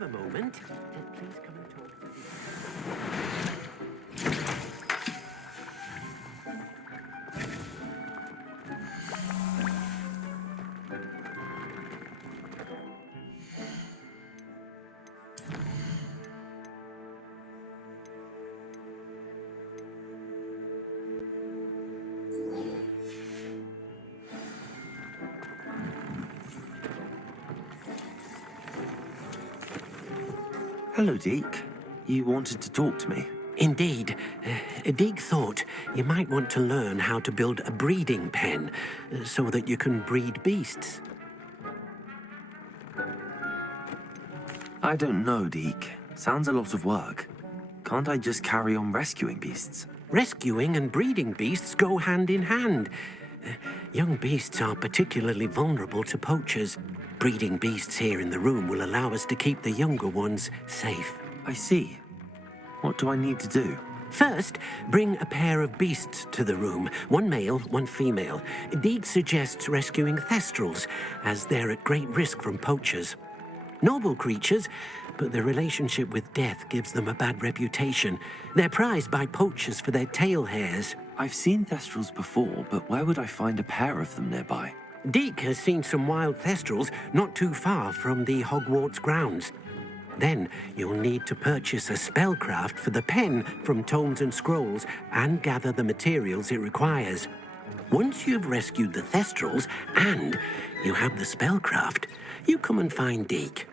have a moment, please come and talk to me. Hello, Deke. You wanted to talk to me? Indeed. Deek thought you might want to learn how to build a breeding pen so that you can breed beasts. I don't know, Deke. Sounds a lot of work. Can't I just carry on rescuing beasts? Rescuing and breeding beasts go hand in hand. Young beasts are particularly vulnerable to poachers. Breeding beasts here in the room will allow us to keep the younger ones safe. I see. What do I need to do? First, bring a pair of beasts to the room. One male, one female. Deek suggests rescuing thestrals, as they're at great risk from poachers. Noble creatures, but their relationship with death gives them a bad reputation. They're prized by poachers for their tail hairs. I've seen thestrals before, but where would I find a pair of them nearby? Deek has seen some wild thestrals not too far from the Hogwarts grounds. Then you'll need to purchase a spellcraft for the pen from Tomes and Scrolls and gather the materials it requires. Once you've rescued the thestrals and you have the spellcraft, you come and find Deek.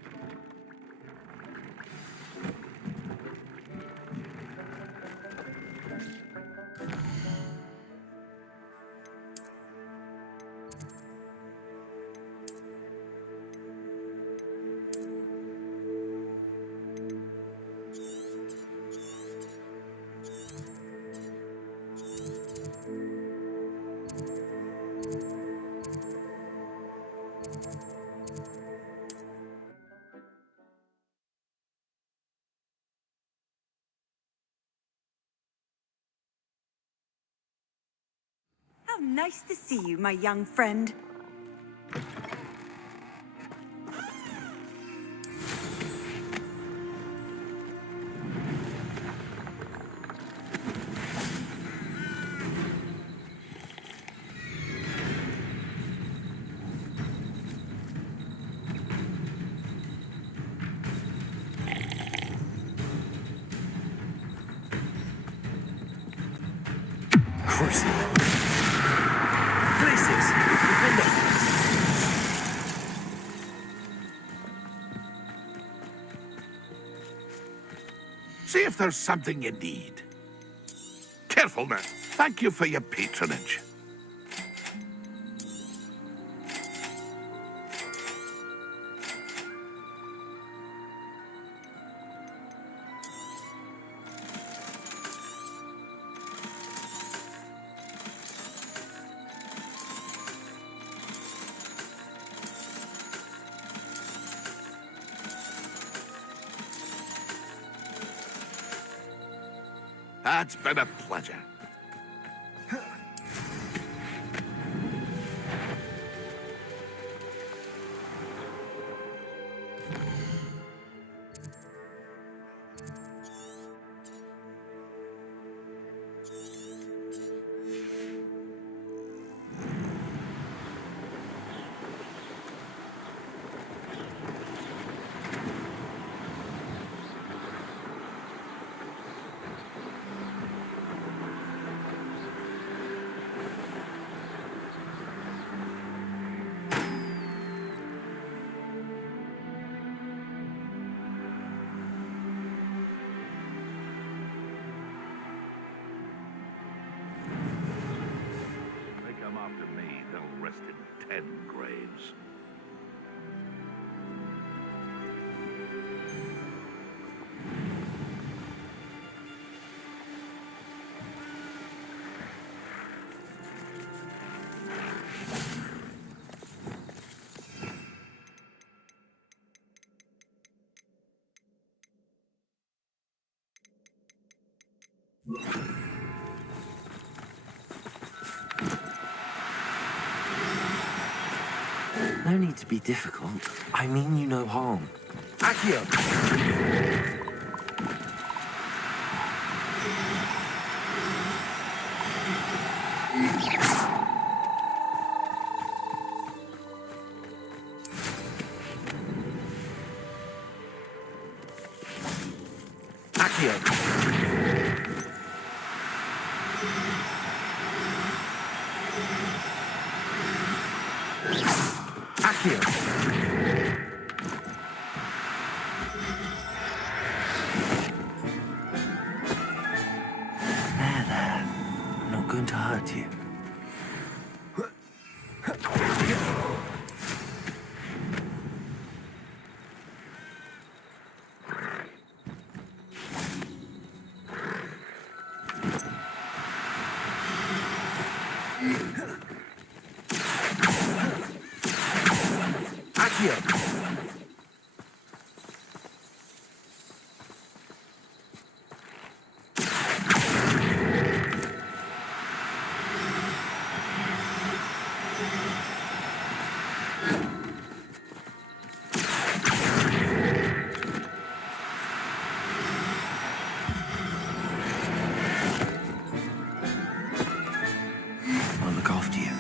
How nice to see you, my young friend. See if there's something you need. Careful now. Thank you for your patronage. It's been a pleasure. After me, they'll rest in 10 graves. No need to be difficult. I mean you no harm. Accio! Accio! Accio! There. Not going to hurt you. Accio! I'll look after you.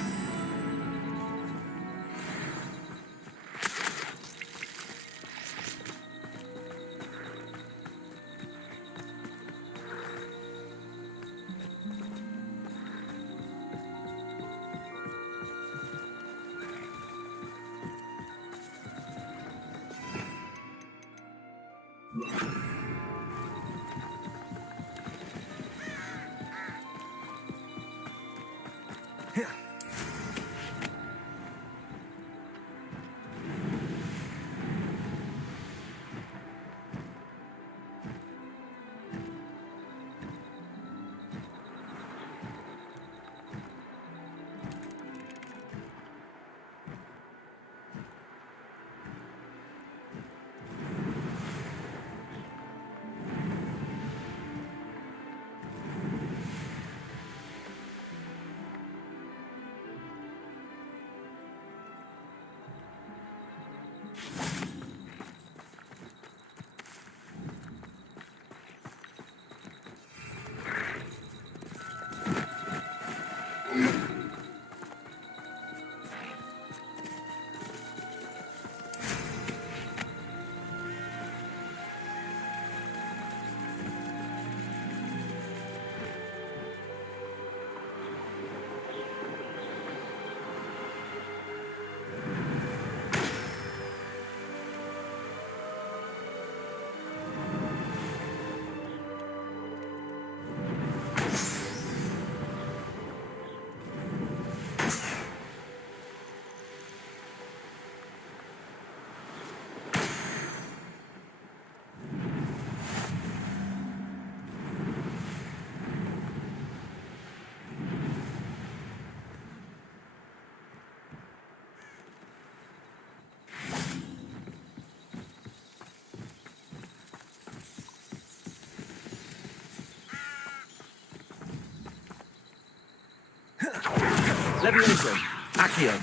Levioso! Accio!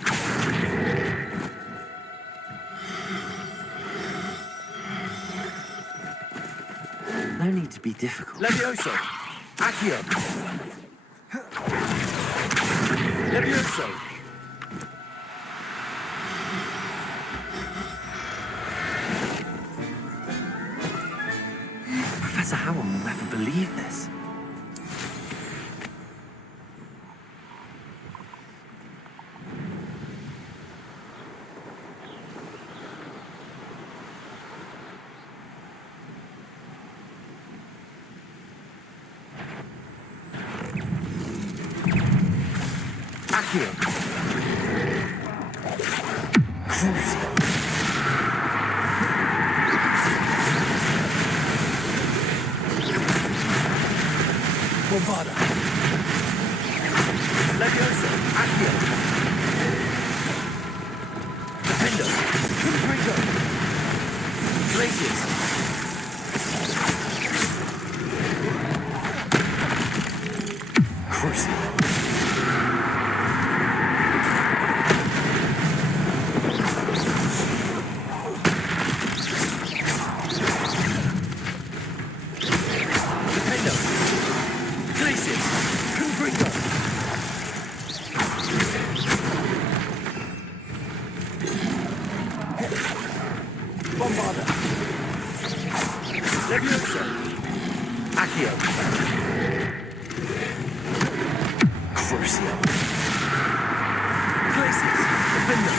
No need to be difficult. Levioso! Accio! Levioso! Professor Howard will never believe this. Accio! Crucial! Bombarda! Levioso! Accio! Defendo! Confringo! Glacius! Crucial! Bombarda. Leviosa. Accio. Crucio. Glacius. Defender.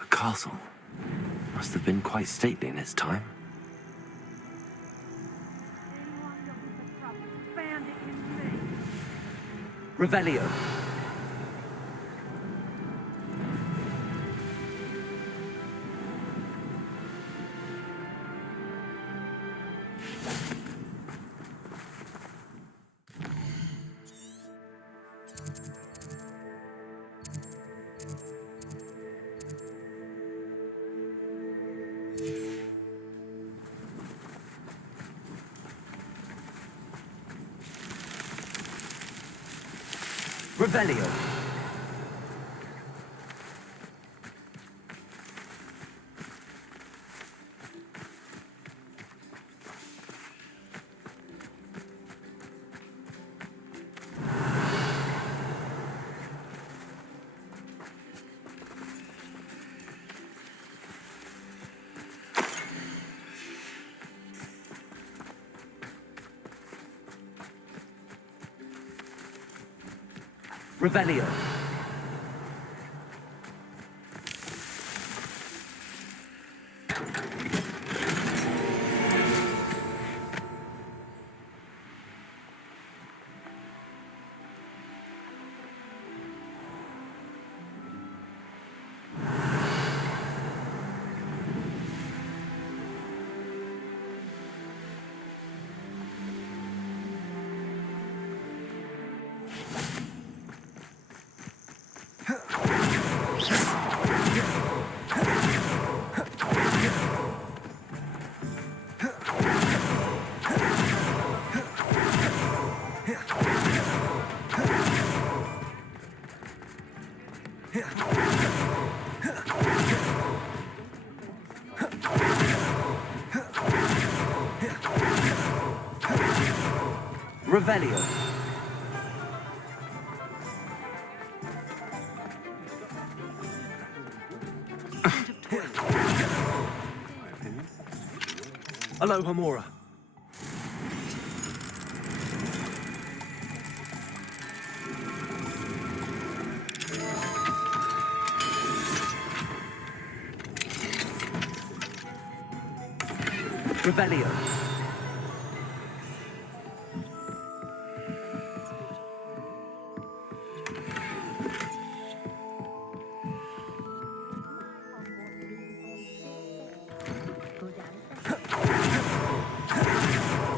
A castle. Must have been quite stately in its time. Revelio. Revelio. Revelio. Revelio. Aloha Mora. Revelio.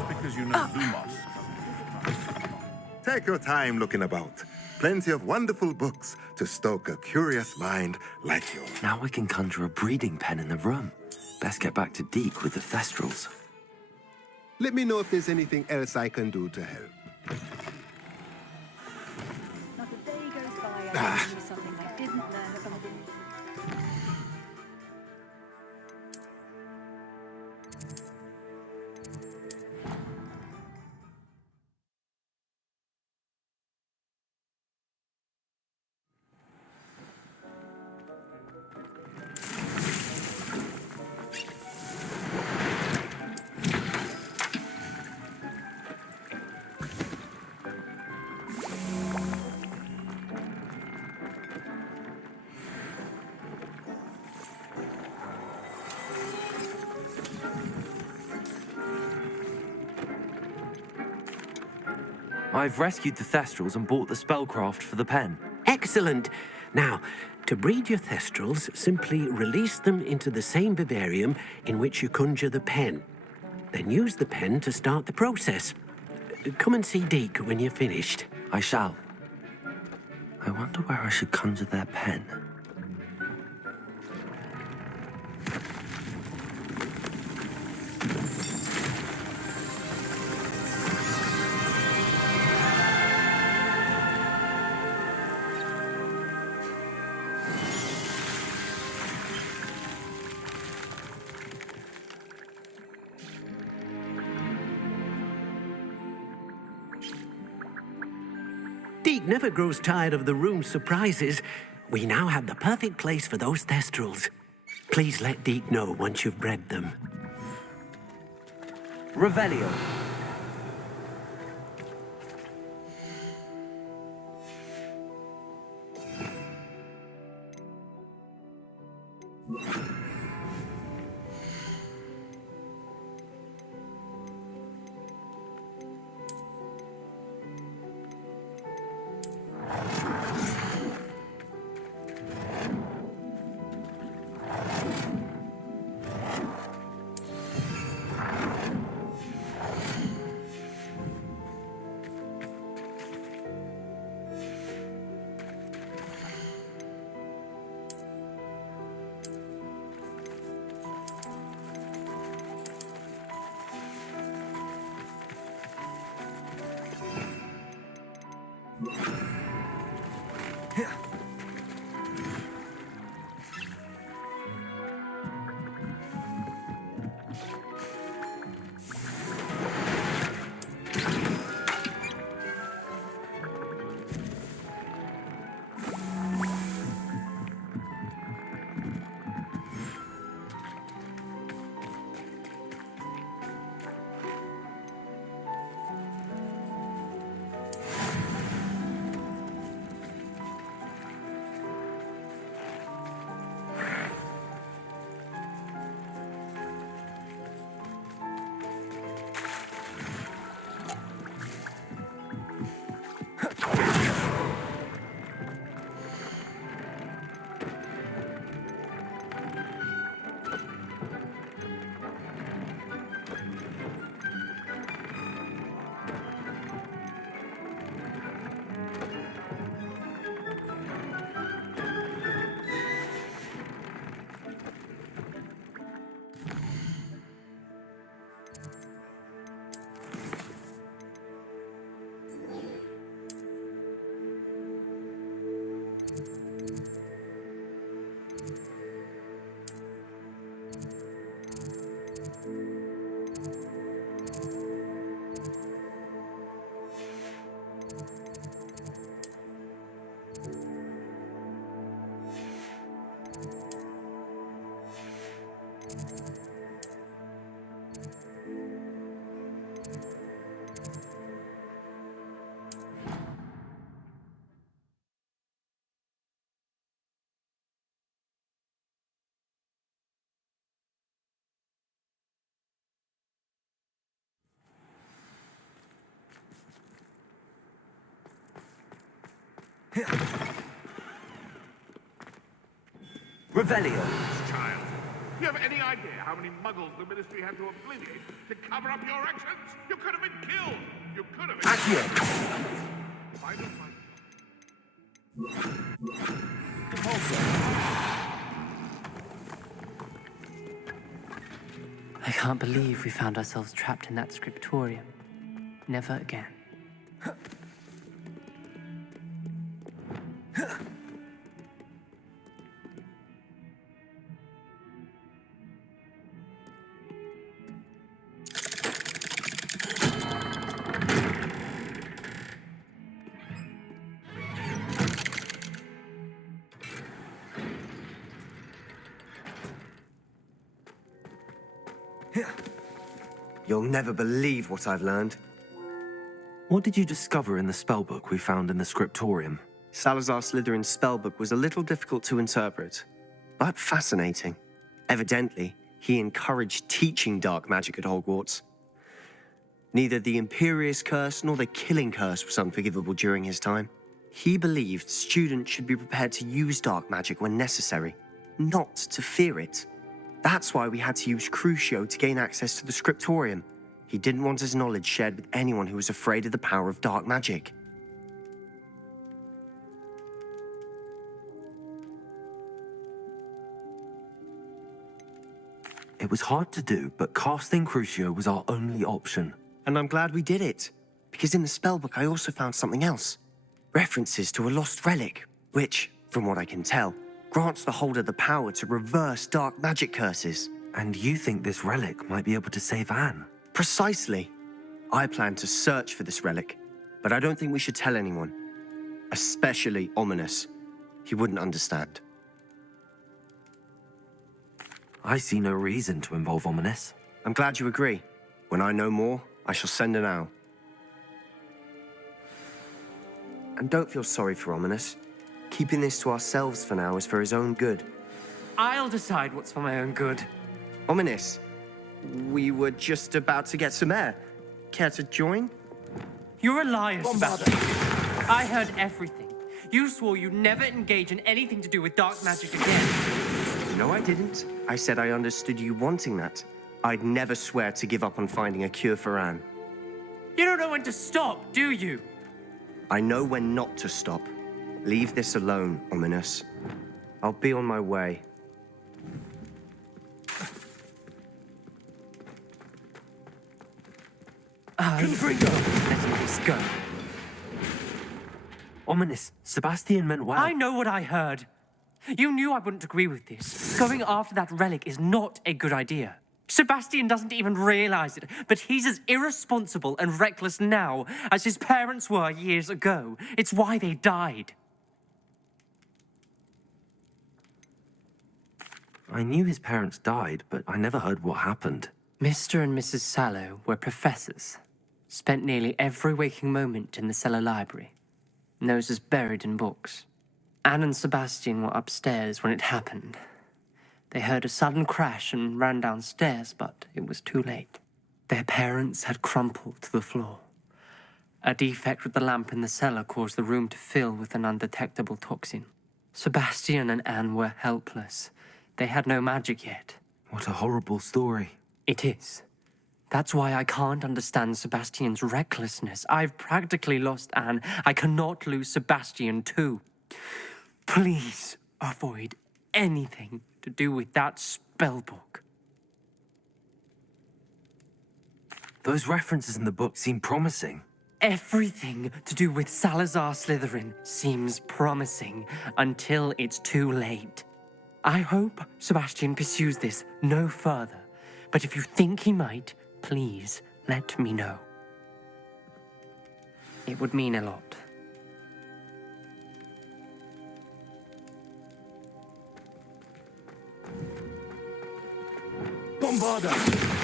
Because you know Lumos. Take your time looking about. Plenty of wonderful books to stoke a curious mind like yours. Now we can conjure a breeding pen in the room. Best get back to Deke with the Thestrals. Let me know if there's anything else I can do to help. Not a day goes by I teach you something I didn't learn from I've rescued the Thestrals and bought the spellcraft for the pen. Excellent. Now, to breed your Thestrals, simply release them into the same vivarium in which you conjure the pen. Then use the pen to start the process. Come and see Deke when you're finished. I shall. I wonder where I should conjure their pen. Deke never grows tired of the room's surprises. We now have the perfect place for those Thestrals. Please let Deke know once you've bred them. Revelio. Revelio. Child, do you have any idea how many muggles the Ministry had to obliviate to cover up your actions? You could have been killed! You could have been... Accio. If I don't mind... I can't believe we found ourselves trapped in that scriptorium. Never again. You'll never believe what I've learned. What did you discover in the spellbook we found in the scriptorium? Salazar Slytherin's spellbook was a little difficult to interpret, but fascinating. Evidently, he encouraged teaching dark magic at Hogwarts. Neither the Imperious Curse nor the Killing Curse was unforgivable during his time. He believed students should be prepared to use dark magic when necessary, not to fear it. That's why we had to use Crucio to gain access to the scriptorium. He didn't want his knowledge shared with anyone who was afraid of the power of dark magic. It was hard to do, but casting Crucio was our only option. And I'm glad we did it, because in the spellbook I also found something else. References to a lost relic, which, from what I can tell, grants the holder the power to reverse dark magic curses. And you think this relic might be able to save Anne? Precisely. I plan to search for this relic, but I don't think we should tell anyone. Especially Ominous. He wouldn't understand. I see no reason to involve Ominous. I'm glad you agree. When I know more, I shall send an owl. And don't feel sorry for Ominous. Keeping this to ourselves for now is for his own good. I'll decide what's for my own good. Ominous, we were just about to get some air. Care to join? You're a liar, Sebastian. I heard everything. You swore you'd never engage in anything to do with dark magic again. No, I didn't. I said I understood you wanting that. I'd never swear to give up on finding a cure for Anne. You don't know when to stop, do you? I know when not to stop. Leave this alone, Ominous. I'll be on my way. Letting this go. Ominous, Sebastian meant well. I know what I heard. You knew I wouldn't agree with this. Going after that relic is not a good idea. Sebastian doesn't even realize it, but he's as irresponsible and reckless now as his parents were years ago. It's why they died. I knew his parents died, but I never heard what happened. Mr. and Mrs. Sallow were professors. Spent nearly every waking moment in the cellar library. Noses buried in books. Anne and Sebastian were upstairs when it happened. They heard a sudden crash and ran downstairs, but it was too late. Their parents had crumpled to the floor. A defect with the lamp in the cellar caused the room to fill with an undetectable toxin. Sebastian and Anne were helpless. They had no magic yet. What a horrible story. It is. That's why I can't understand Sebastian's recklessness. I've practically lost Anne. I cannot lose Sebastian too. Please avoid anything to do with that spellbook. Those references in the book seem promising. Everything to do with Salazar Slytherin seems promising until it's too late. I hope Sebastian pursues this no further, but if you think he might, please let me know. It would mean a lot. Bombarda!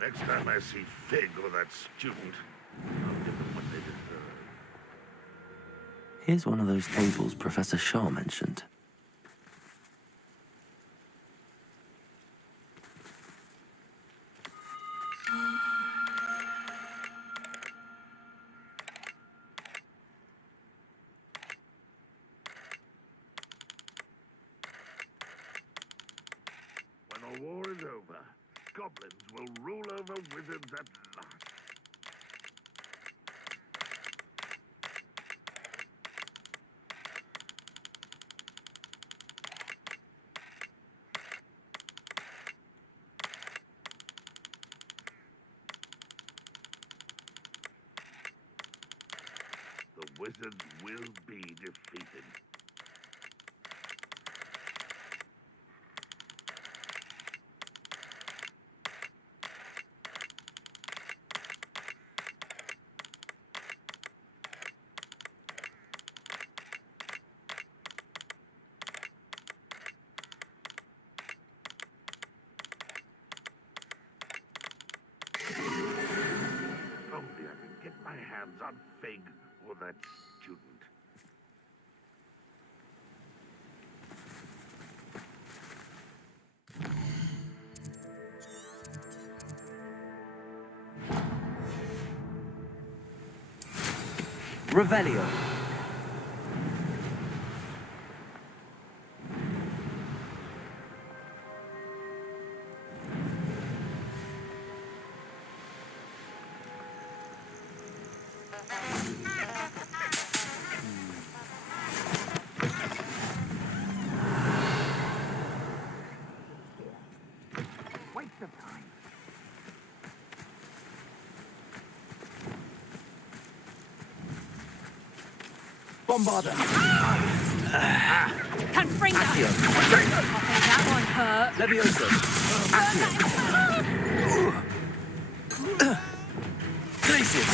Next time I see Fig or that student, I'll give them what they deserve. Here's one of those tables Professor Shaw mentioned. at last. The wizards will be defeated. If only I could get my hands on Fig or that student. Revelio. Waste of time. Bombarda. Confringo! Accio. I think that one hurt. Levioso. Accio. Glacius.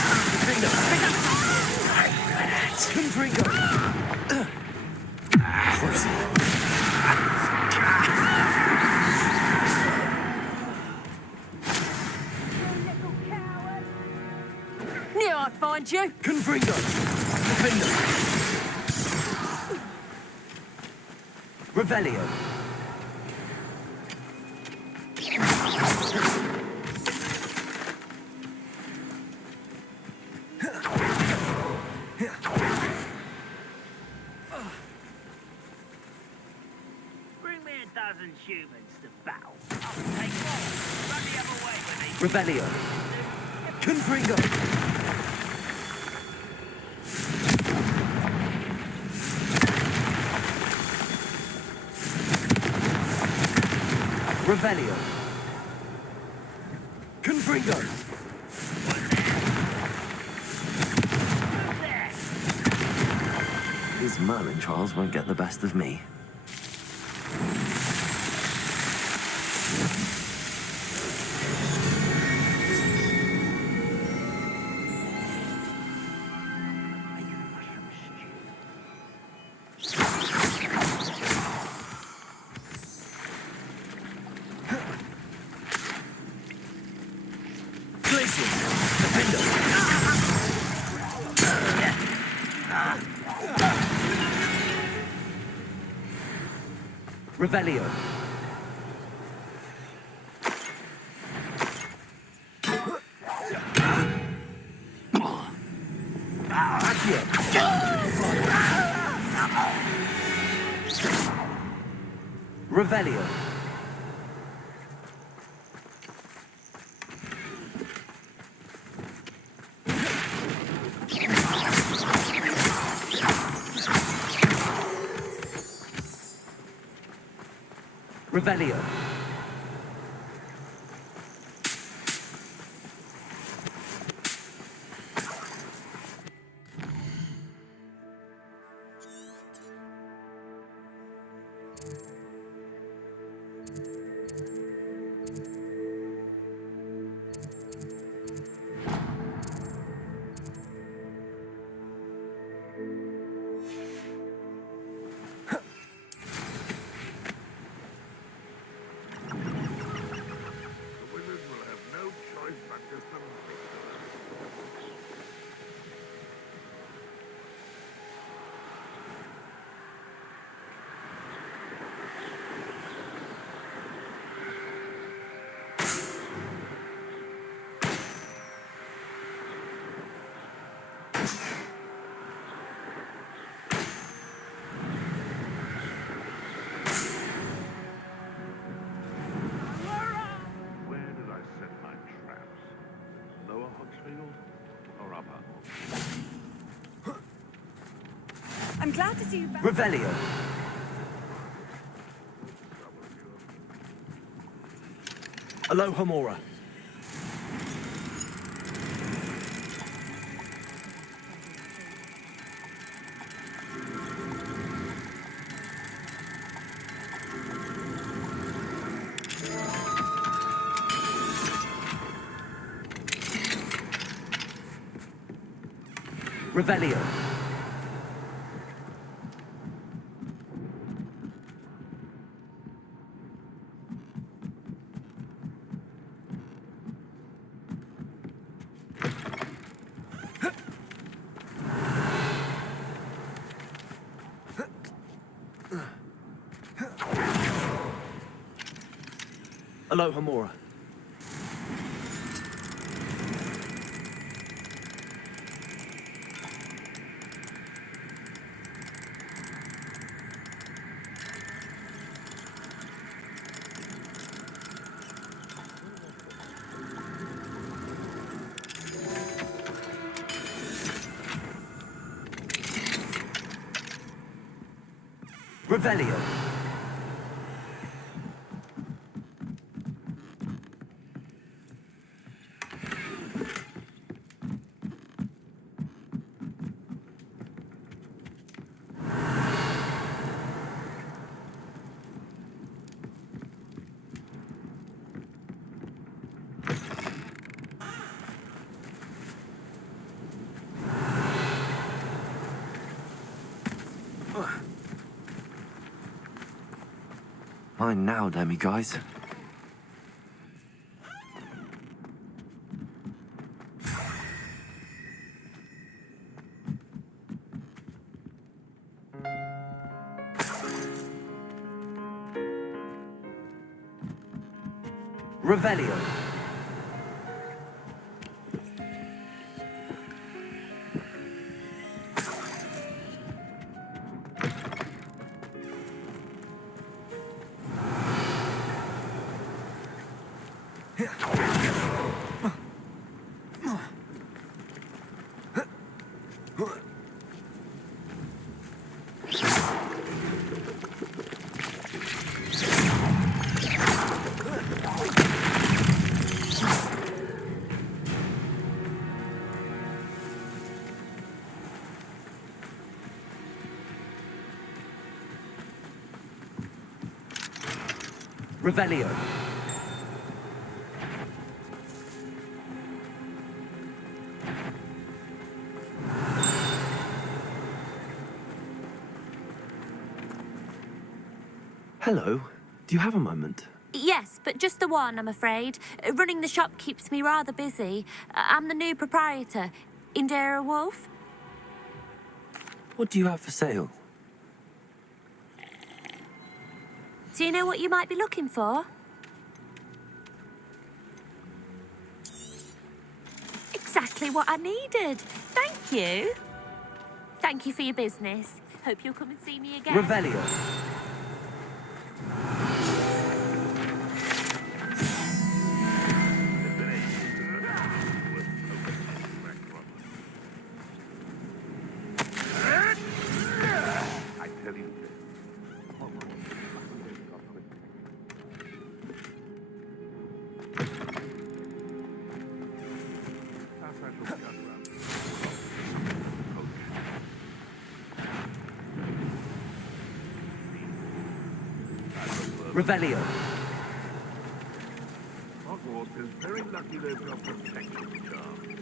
Confringo. Knew I'd find you. Confringo. Defender. Revelio. Bring me a dozen humans to battle. I'll take one. Run the other way when they Revelio. Confringo. Revelio. Confringo. These Merlin trials won't get the best of me. Glacius. Defender. Revelio. Accio. Revelio. Revelio. I'm glad to see you back. Revelio. Alohomora. Revelio. Alohomora. Revelio. Mine now, Demi guys. Revelio. Revelio. Hello. Do you have a moment? Yes, but just the one, I'm afraid. Running the shop keeps me rather busy. I'm the new proprietor, Indira Wolf. What do you have for sale? Do you know what you might be looking for? Exactly what I needed. Thank you. Thank you for your business. Hope you'll come and see me again. Revelio. I tell you. Revelio. Hogwarts is very lucky they've got protection charms.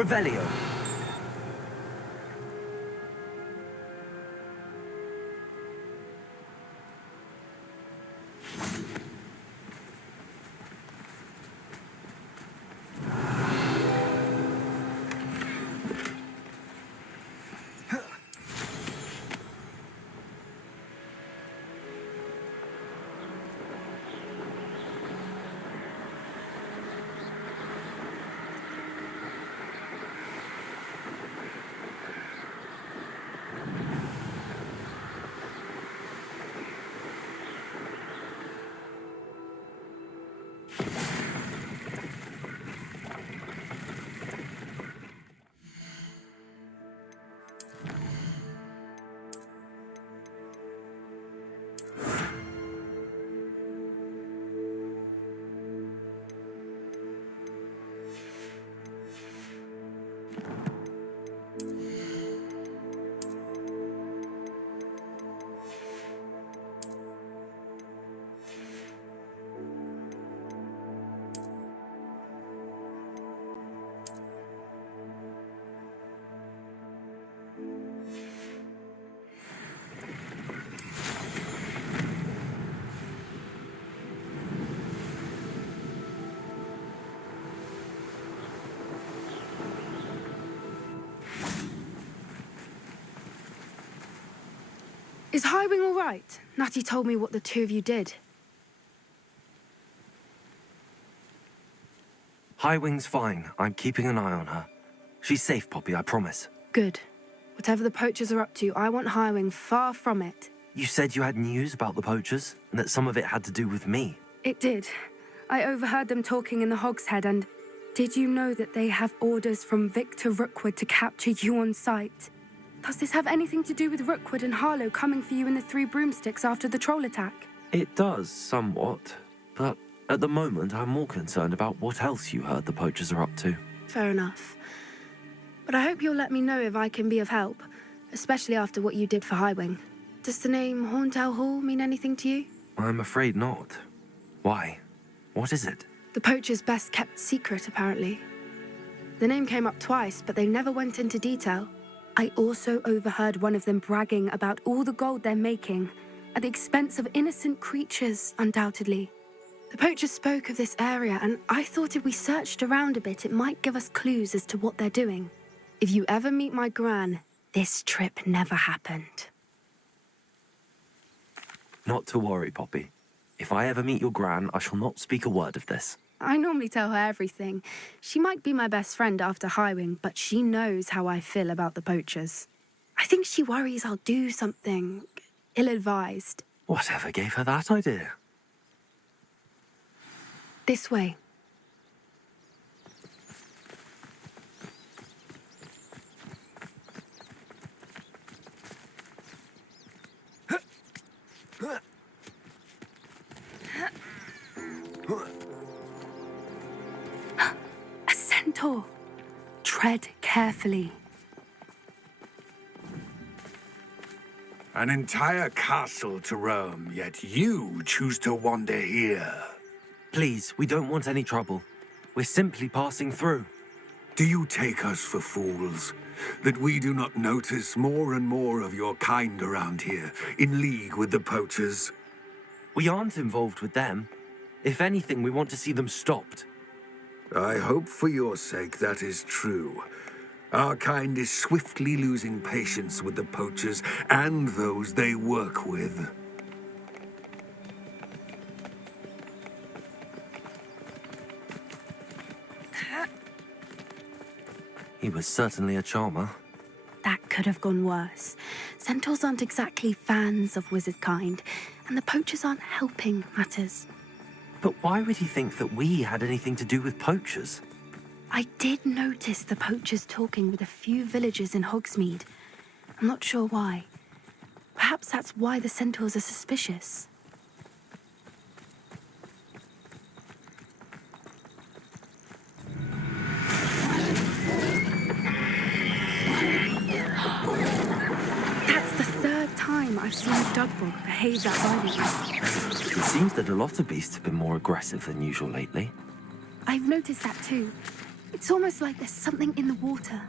Revelio. Is Highwing all right? Natty told me what the two of you did. Highwing's fine. I'm keeping an eye on her. She's safe, Poppy, I promise. Good. Whatever the poachers are up to, I want Highwing far from it. You said you had news about the poachers, and that some of it had to do with me. It did. I overheard them talking in the Hogshead, and did you know that they have orders from Victor Rookwood to capture you on sight? Does this have anything to do with Rookwood and Harlow coming for you in the Three Broomsticks after the troll attack? It does, somewhat. But at the moment, I'm more concerned about what else you heard the poachers are up to. Fair enough. But I hope you'll let me know if I can be of help, especially after what you did for Highwing. Does the name Horntail Hall mean anything to you? I'm afraid not. Why? What is it? The poacher's best kept secret, apparently. The name came up twice, but they never went into detail. I also overheard one of them bragging about all the gold they're making, at the expense of innocent creatures, undoubtedly. The poacher spoke of this area, and I thought if we searched around a bit, it might give us clues as to what they're doing. If you ever meet my gran, this trip never happened. Not to worry, Poppy. If I ever meet your gran, I shall not speak a word of this. I normally tell her everything. She might be my best friend after Highwing, but she knows how I feel about the poachers. I think she worries I'll do something ill-advised. Whatever gave her that idea? This way. A centaur. Tread carefully. An entire castle to roam, yet you choose to wander here. Please, we don't want any trouble. We're simply passing through. Do you take us for fools? That we do not notice more and more of your kind around here, in league with the poachers? We aren't involved with them. If anything, we want to see them stopped. I hope for your sake that is true. Our kind is swiftly losing patience with the poachers and those they work with. He was certainly a charmer. That could have gone worse. Centaurs aren't exactly fans of wizard kind, and the poachers aren't helping matters. But why would he think that we had anything to do with poachers? I did notice the poachers talking with a few villagers in Hogsmeade. I'm not sure why. Perhaps that's why the centaurs are suspicious. That's the third time I've seen a Dugbog behave that violently. It seems that a lot of beasts have been more aggressive than usual lately. I've noticed that too. It's almost like there's something in the water.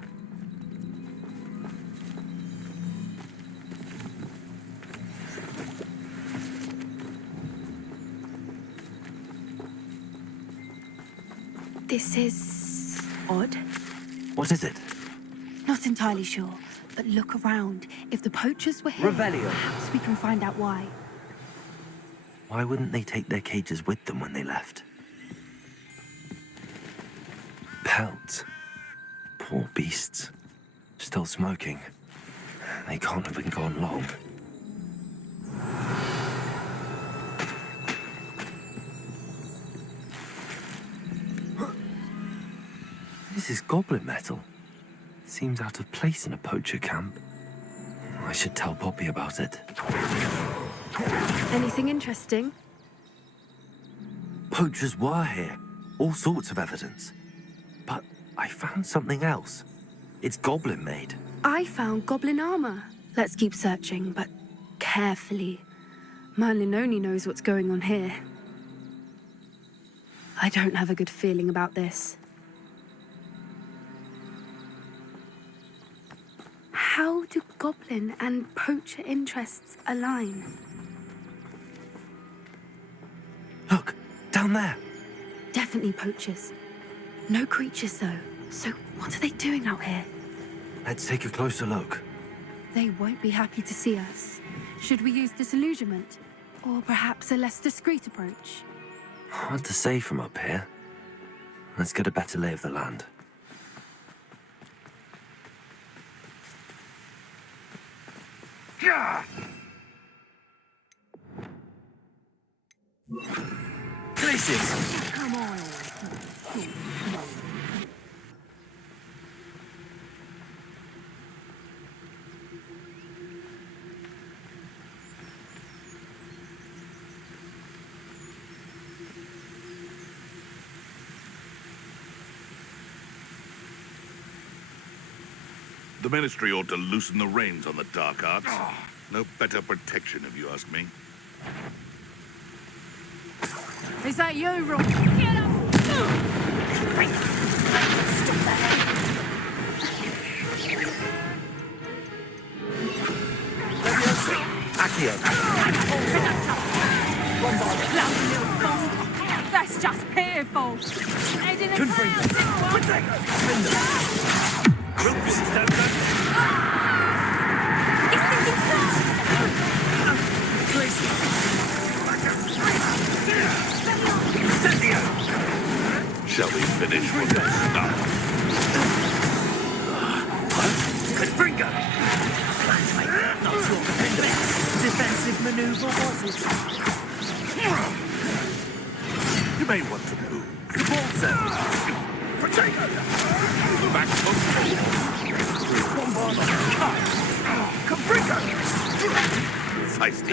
This is odd. What is it? Not entirely sure, but look around. If the poachers were here, Revelio. perhaps we can find out why. Why wouldn't they take their cages with them when they left? Pelts. Poor beasts. Still smoking. They can't have been gone long. This is goblin metal. Seems out of place in a poacher camp. I should tell Poppy about it. Anything interesting? Poachers were here. All sorts of evidence. But I found something else. It's goblin made. I found goblin armor. Let's keep searching, but carefully. Merlin only knows what's going on here. I don't have a good feeling about this. How do goblin and poacher interests align? Look, down there. Definitely poachers. No creatures, though. So what are they doing out here? Let's take a closer look. They won't be happy to see us. Should we use disillusionment? Or perhaps a less discreet approach? Hard to say from up here. Let's get a better lay of the land. Places. Come on. The Ministry ought to loosen the reins on the dark arts. No better protection, if you ask me. Is that you, Rob? Get up! Accio. Bloody little bong. That's just pitiful. Head in a Shall we finish from the start? Confringo! Not your best defensive maneuver, was it? You may want to move. Support cells! Potato! Back to Confringo! Feisty.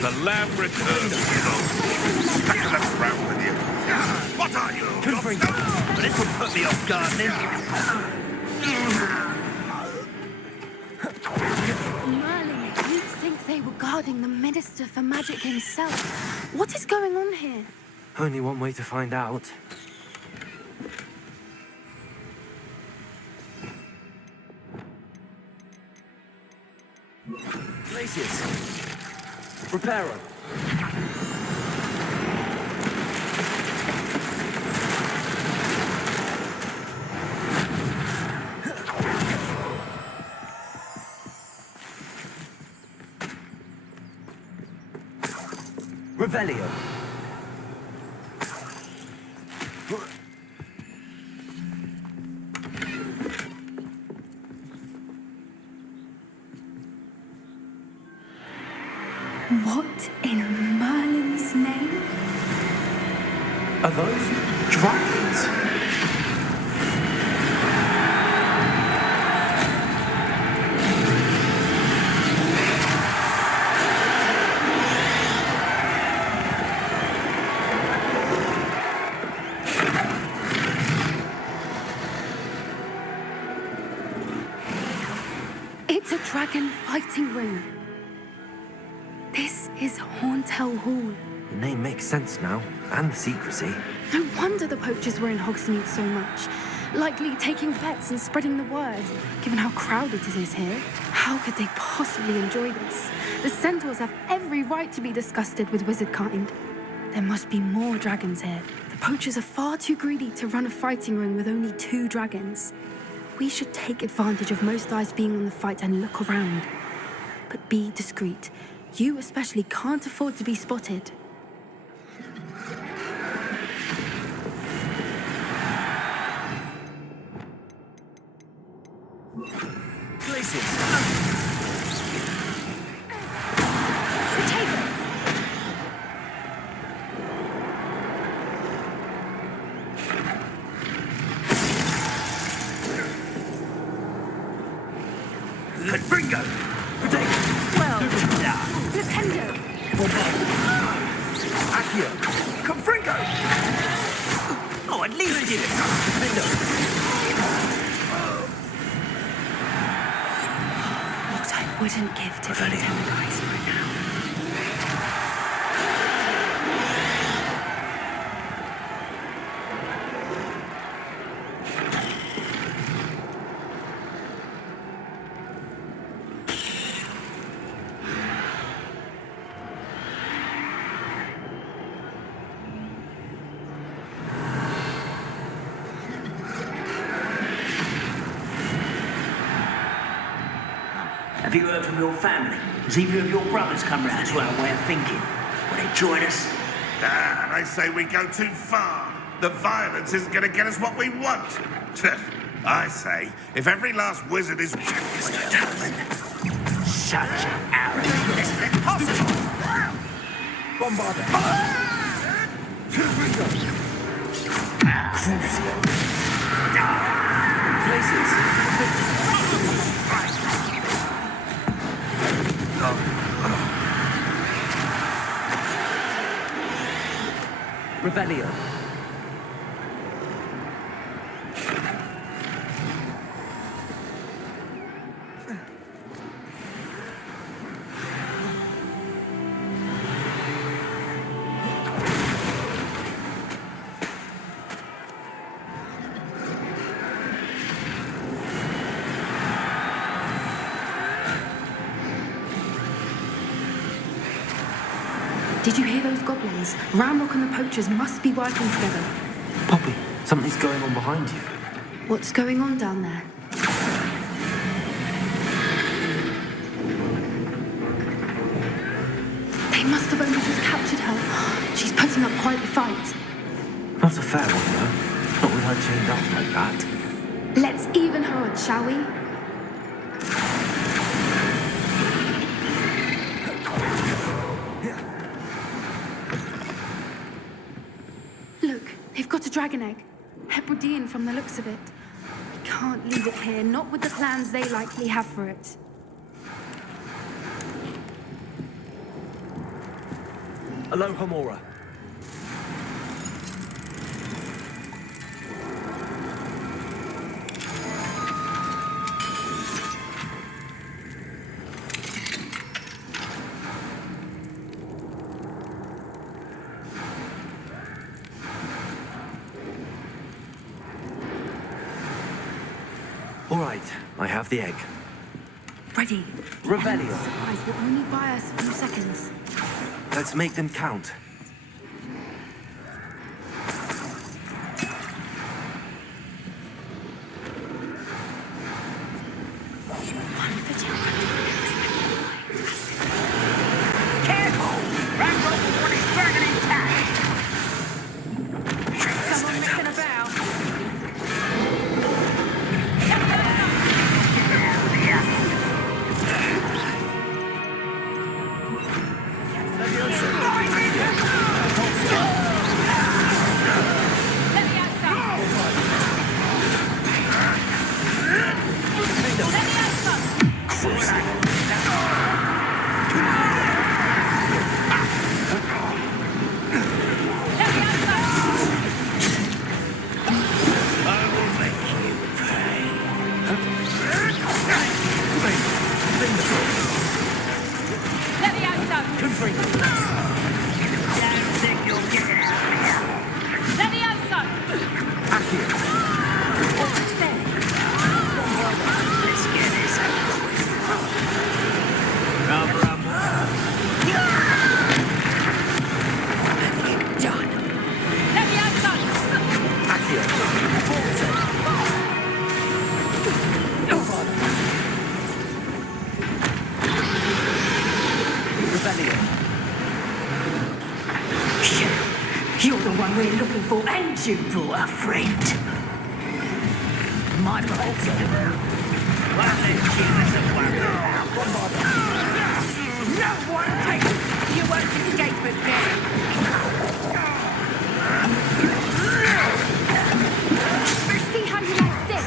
The lamb returns. Back to the ground with you. What are you? Confringo! This will put me off guard, Merlin, you'd think they were guarding the Minister for Magic himself. What is going on here? Only one way to find out. Glacius. Reparo. Revelio. What in Merlin's name? Are those dragons? It's a dragon fighting ring. This is Hauntel Hall. The name makes sense now, and the secrecy. No wonder the poachers were in Hogsmeade so much. Likely taking bets and spreading the word, given how crowded it is here. How could they possibly enjoy this? The centaurs have every right to be disgusted with wizard kind. There must be more dragons here. The poachers are far too greedy to run a fighting ring with only 2 dragons. We should take advantage of most eyes being on the fight and look around. But be discreet. You especially can't afford to be spotted. Confringo! Well, Flipendo! Accio! Confringo! Oh, at least give it! What I wouldn't give to be them guys right now. Have you heard from your family? Has either of your brothers come round to our way of thinking? Will they join us? Ah, they say we go too far. The violence isn't going to get us what we want. I say, if every last wizard is... Mr. Talman, such arrogance. Impossible! Revelio. Did you hear those goblins? Ramrock and the poachers must be working together. Poppy, something's going on behind you. What's going on down there? They must have only just captured her. She's putting up quite the fight. Not a fair one, though. Not with her chained up like that. Let's even her odds, shall we? Look, they've got a dragon egg. Hebridean from the looks of it. We can't leave it here, not with the plans they likely have for it. Aloha Mora. All right, I have the egg. Ready. Revelio. The supplies will only buy us a few seconds. Let's make them count. Careful! Ramrock will want his dragon intact! Someone messing about. Let me out some. Let me out some. Let me out some. I will make you pay. Let me out some. Down one we're looking for, and you brought a friend. My also. Well, let's give us a worry about. No one takes it. You won't escape again. Let's see how you like this.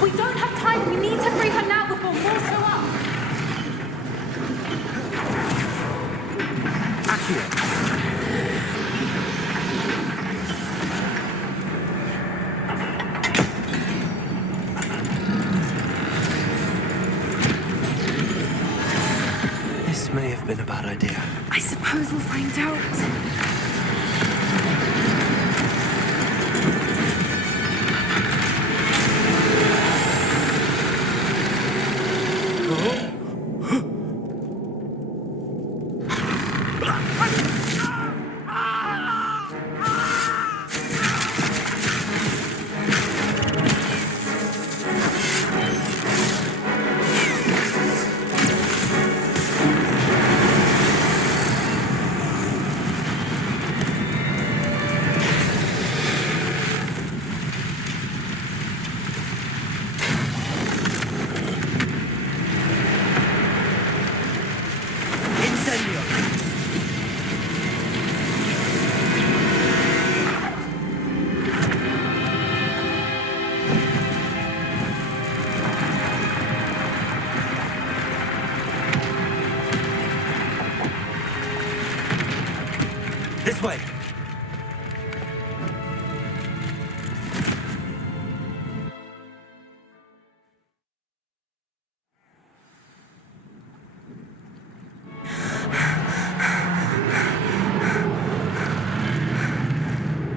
We don't have time. We need to free her now before more show up. This may have been a bad idea. I suppose we'll find out. This way!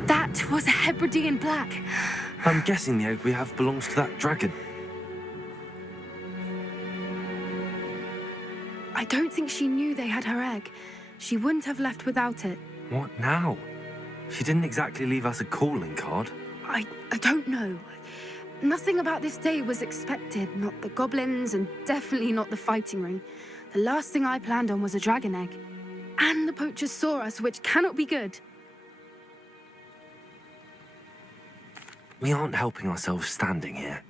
That was a Hebridean black. I'm guessing the egg we have belongs to that dragon. I don't think she knew they had her egg. She wouldn't have left without it. What now? She didn't exactly leave us a calling card. I don't know. Nothing about this day was expected. Not the goblins, and definitely not the fighting ring. The last thing I planned on was a dragon egg. And the poachers saw us, which cannot be good. We aren't helping ourselves standing here.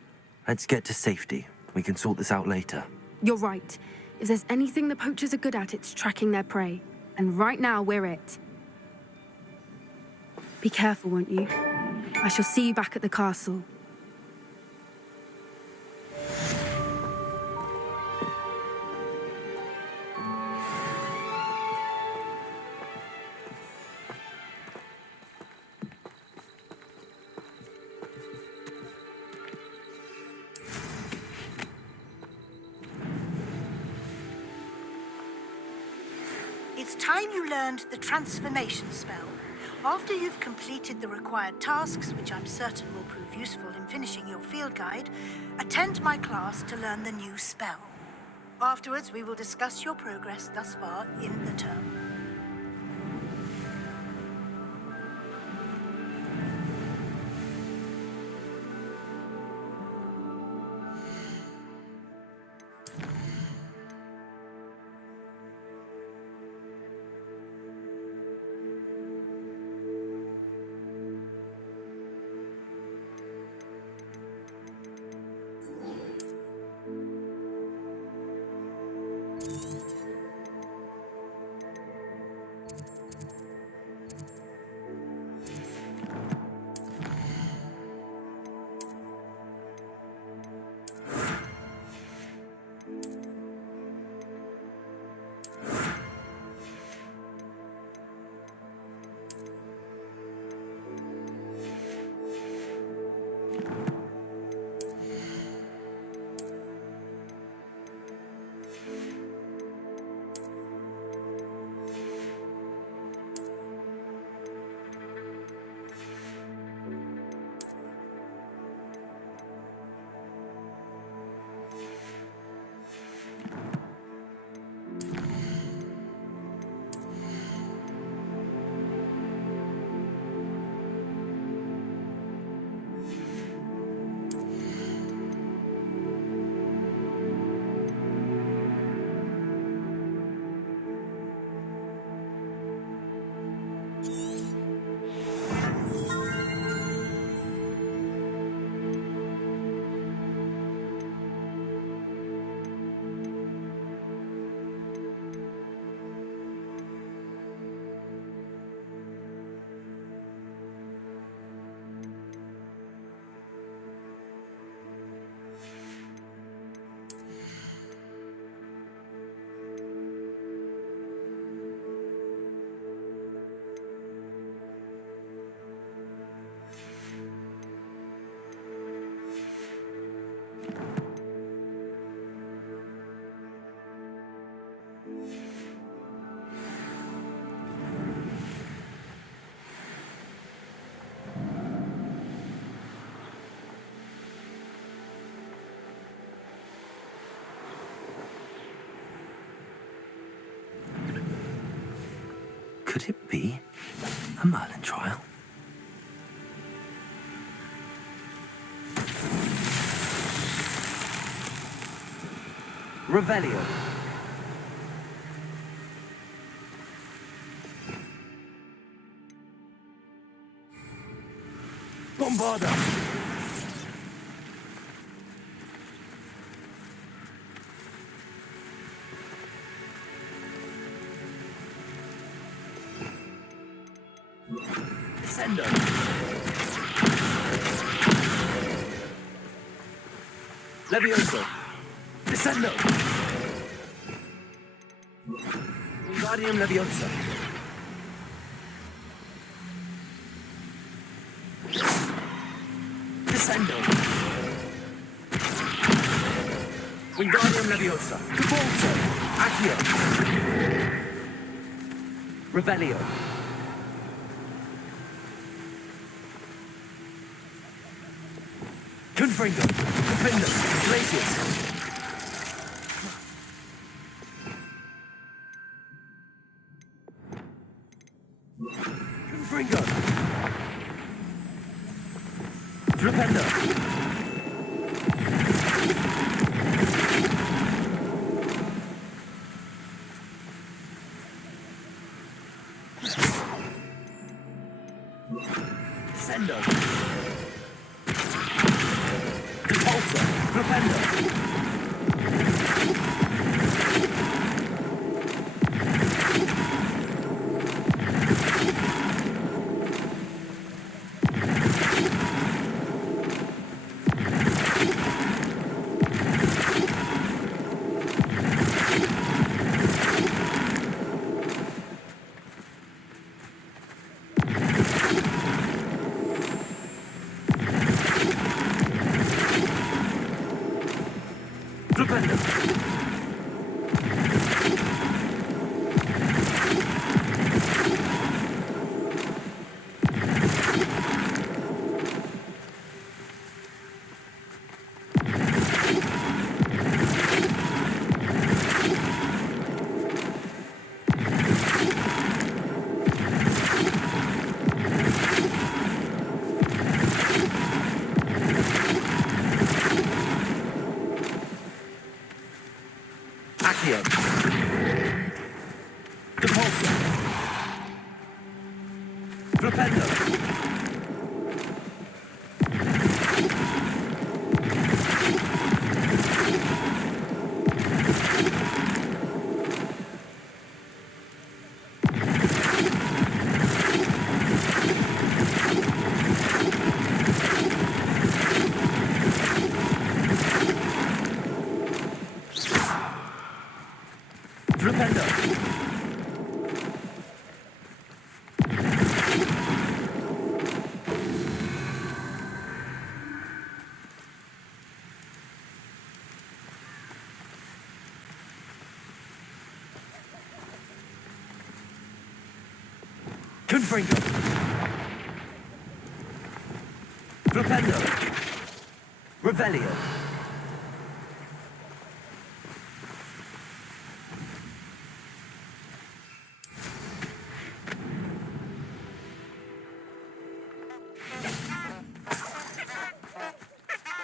Let's get to safety. We can sort this out later. You're right. If there's anything the poachers are good at, it's tracking their prey. And right now, we're it. Be careful, won't you? I shall see you back at the castle. time you learned the transformation spell. After you've completed the required tasks, which I'm certain will prove useful in finishing your field guide, attend my class to learn the new spell. Afterwards, we will discuss your progress thus far in the term. Could it be a Merlin trial? Revelio. Bombarda. Descendo. Levioso. Descendo. Wingardium Leviosa. Descendo. Wingardium Leviosa. Cabalso. Accio. Revelio. Confringo. Defender. Glacius. Confringo. Flipendo. Descendo. Repulsor. Flipendo. Revelio. Repulsor. Flipendo. Confringo. Flipendo. Revelio.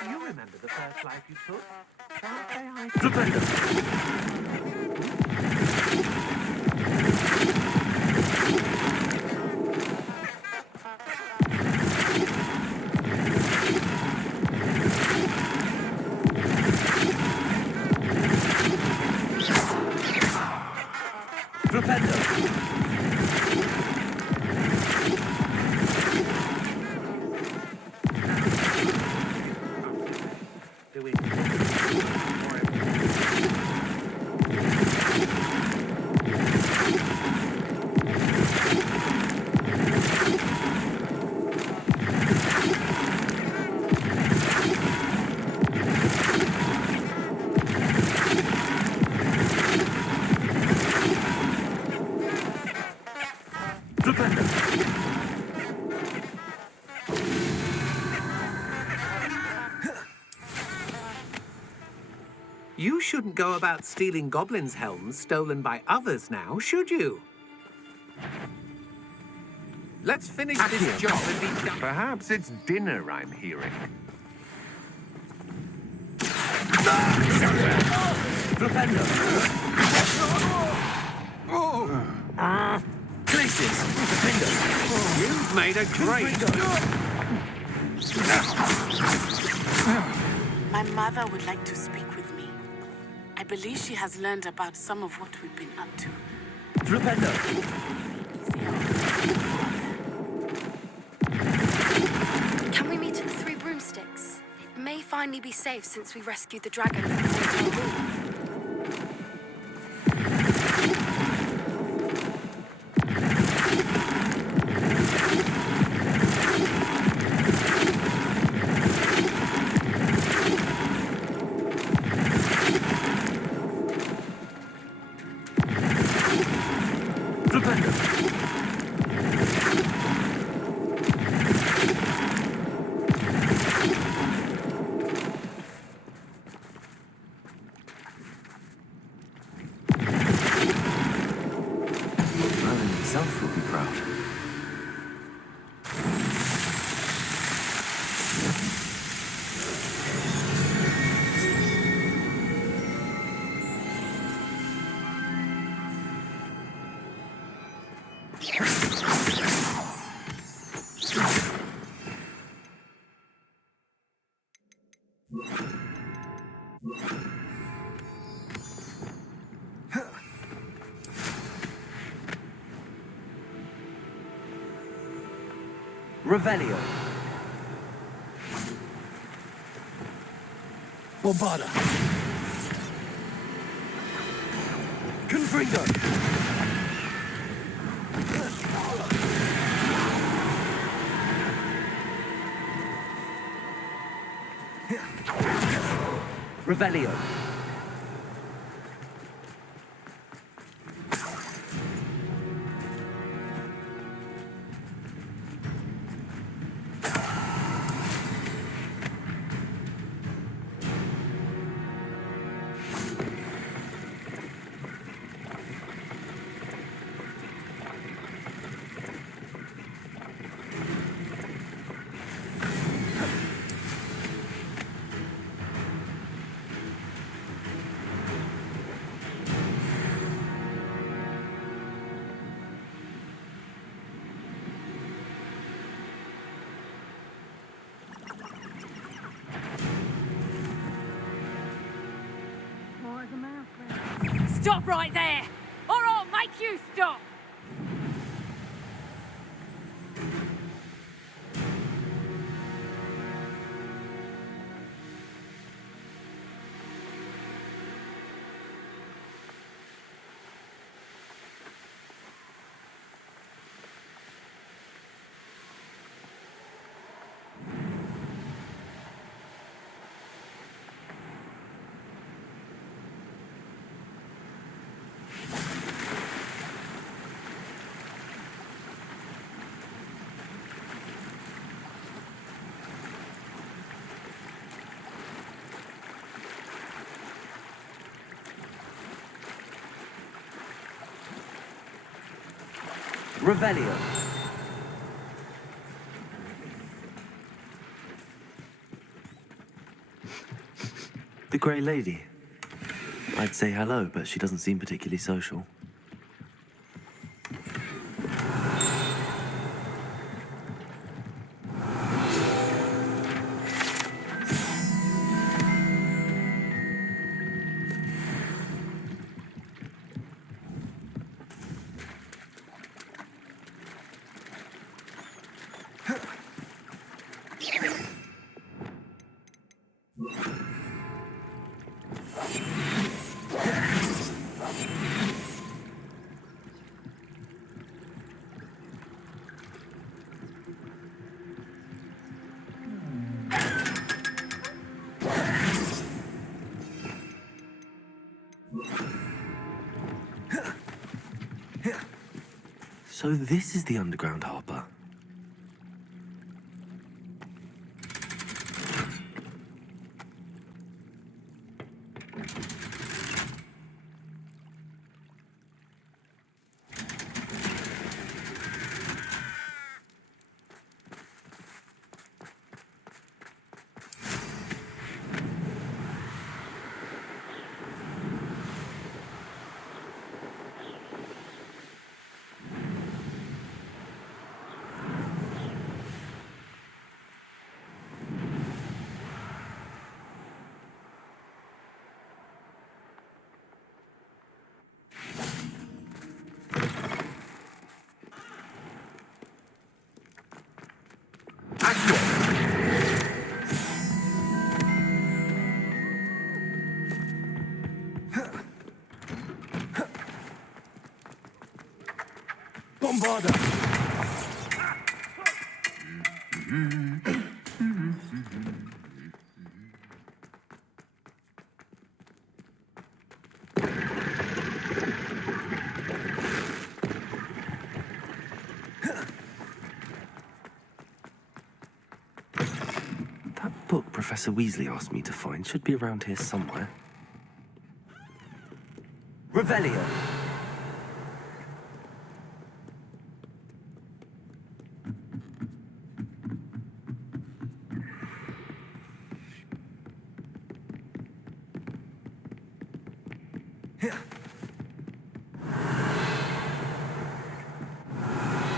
You remember the first life you took? Can't say I... Flipendo. You shouldn't go about stealing goblins' helms stolen by others now, should you? Let's finish this job and be done. Perhaps it's dinner I'm hearing. Flipendo. Places. Flipendo. You've made a great... My mother would like to speak with me. I believe she has learned about some of what we've been up to. Flipendo. Can we meet at the Three Broomsticks? It may finally be safe since we rescued the dragon from Hotel Hall. Himself will be proud. Revelio. Bombarda. Confringo. Revelio. Stop right there, or I'll make you stop! Revelio. The Grey Lady. I'd say hello, but she doesn't seem particularly social. So this is the underground harbour. Bombarda! That book Professor Weasley asked me to find should be around here somewhere. Revelio!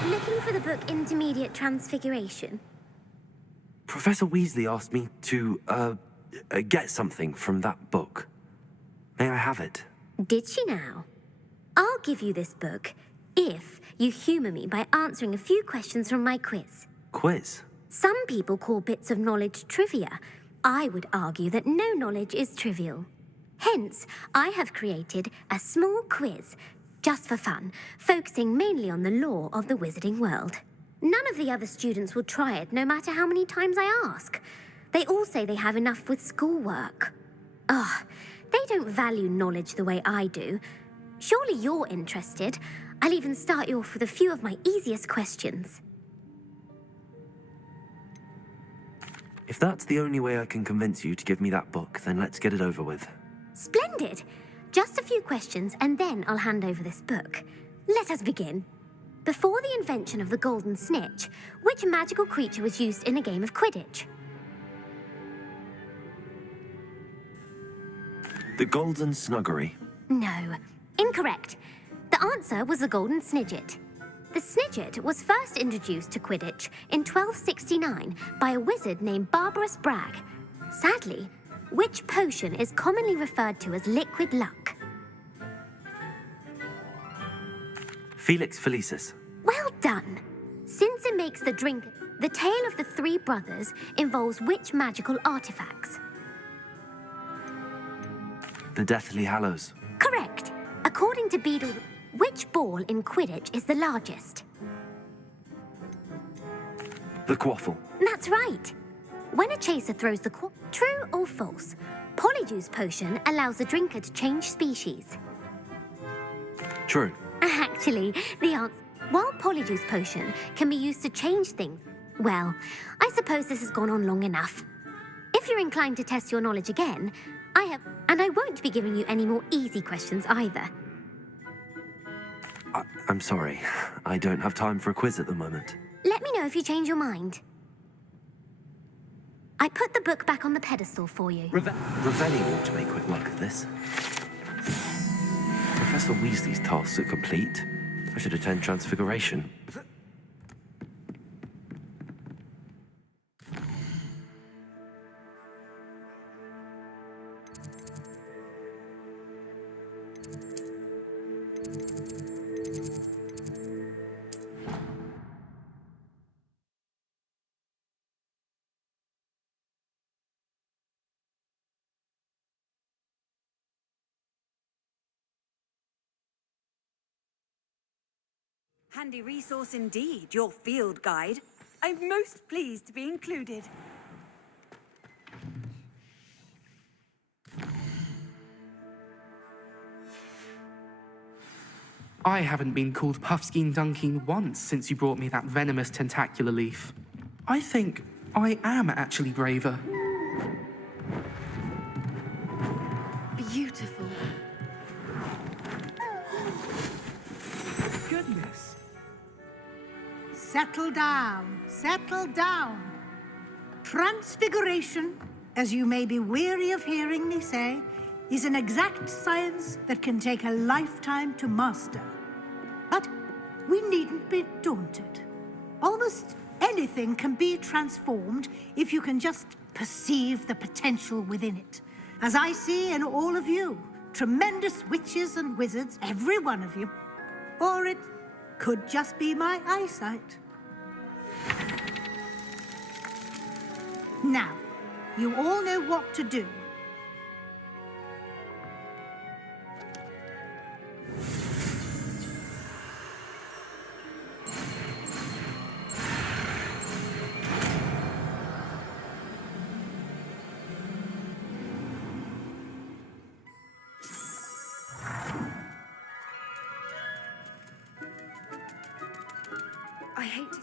Looking for the book Intermediate Transfiguration? Professor Weasley asked me to, get something from that book. May I have it? Did she now? I'll give you this book if you humour me by answering a few questions from my quiz. Quiz? Some people call bits of knowledge trivia. I would argue that no knowledge is trivial. Hence, I have created a small quiz, just for fun, focusing mainly on the lore of the wizarding world. None of the other students will try it, no matter how many times I ask. They all say they have enough with schoolwork. Ugh, they don't value knowledge the way I do. Surely you're interested. I'll even start you off with a few of my easiest questions. If that's the only way I can convince you to give me that book, then let's get it over with. Splendid! Just a few questions, and then I'll hand over this book. Let us begin. Before the invention of the golden snitch, which magical creature was used in a game of Quidditch? The Golden Snuggery. No, incorrect. The answer was the golden snidget. The snidget was first introduced to Quidditch in 1269 by a wizard named Barbarous Bragg. Sadly, which potion is commonly referred to as liquid luck? Felix Felicis. Well done. Since it makes the drink, the tale of the three brothers involves which magical artifacts? The Deathly Hallows. Correct. According to Beadle, which ball in Quidditch is the largest? The Quaffle. That's right. When a chaser throws the true or false? Polyjuice potion allows the drinker to change species. True. Actually, the answer... While Polyjuice potion can be used to change things, well, I suppose this has gone on long enough. If you're inclined to test your knowledge again, and I won't be giving you any more easy questions either. I'm sorry. I don't have time for a quiz at the moment. Let me know if you change your mind. I put the book back on the pedestal for you. Ravelli ought to make quick work of this. Professor Weasley's tasks are complete. I should attend Transfiguration. Handy resource indeed, your field guide. I'm most pleased to be included. I haven't been called Puffskein Dunking once since you brought me that venomous tentacular leaf. I think I am actually braver. Beautiful. Goodness. Settle down, settle down. Transfiguration, as you may be weary of hearing me say, is an exact science that can take a lifetime to master. But we needn't be daunted. Almost anything can be transformed if you can just perceive the potential within it. As I see in all of you, tremendous witches and wizards, every one of you. Or it could just be my eyesight. Now, you all know what to do. I hate to...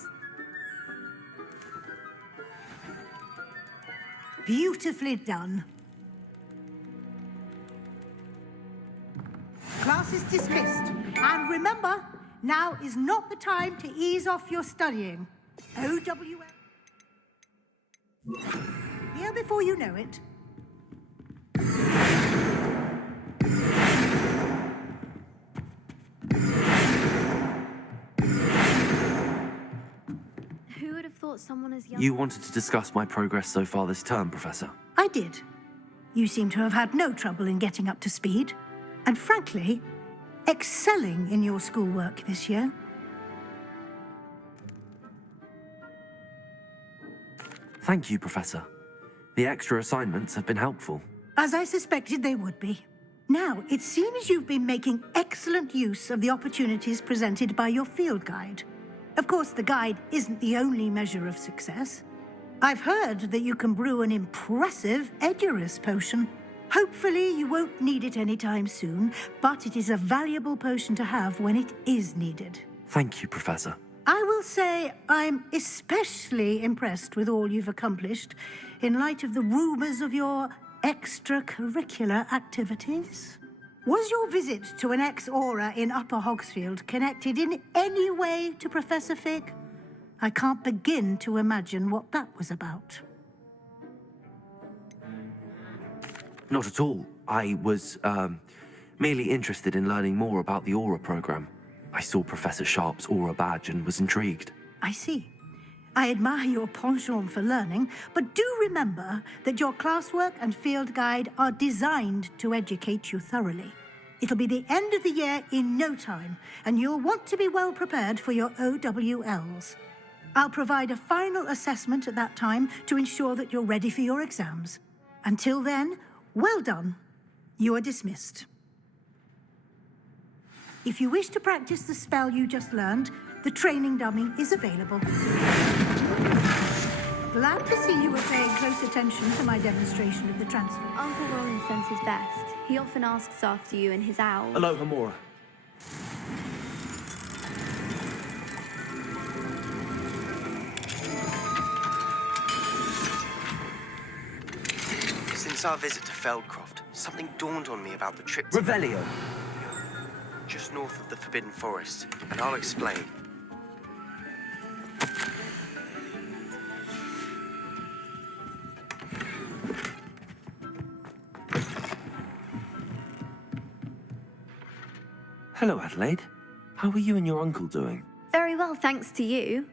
Beautifully done. Class is dismissed. And remember, now is not the time to ease off your studying. OWM. Here before you know it. Who would have thought someone as young... You wanted to discuss my progress so far this term, Professor. I did. You seem to have had no trouble in getting up to speed. And frankly, excelling in your schoolwork this year. Thank you, Professor. The extra assignments have been helpful. As I suspected they would be. Now, it seems you've been making excellent use of the opportunities presented by your field guide. Of course, the guide isn't the only measure of success. I've heard that you can brew an impressive Edurus potion. Hopefully, you won't need it anytime soon, but it is a valuable potion to have when it is needed. Thank you, Professor. I will say I'm especially impressed with all you've accomplished in light of the rumors of your extracurricular activities. Was your visit to an ex-aura in Upper Hogsfield connected in any way to Professor Fig? I can't begin to imagine what that was about. Not at all. I was, merely interested in learning more about the Aura program. I saw Professor Sharp's Aura badge and was intrigued. I see. I admire your penchant for learning, but do remember that your classwork and field guide are designed to educate you thoroughly. It'll be the end of the year in no time, and you'll want to be well prepared for your OWLs. I'll provide a final assessment at that time to ensure that you're ready for your exams. Until then, well done. You are dismissed. If you wish to practice the spell you just learned, the training dummy is available. Glad to see you were paying close attention to my demonstration of the transfer. Uncle Roland sends his best. He often asks after you and his owl. Hello, Hamora. Since our visit to Feldcroft, something dawned on me about the trip to... Revelio. Just north of the Forbidden Forest, and I'll explain. Hello, Adelaide. How are you and your uncle doing? Very well, thanks to you.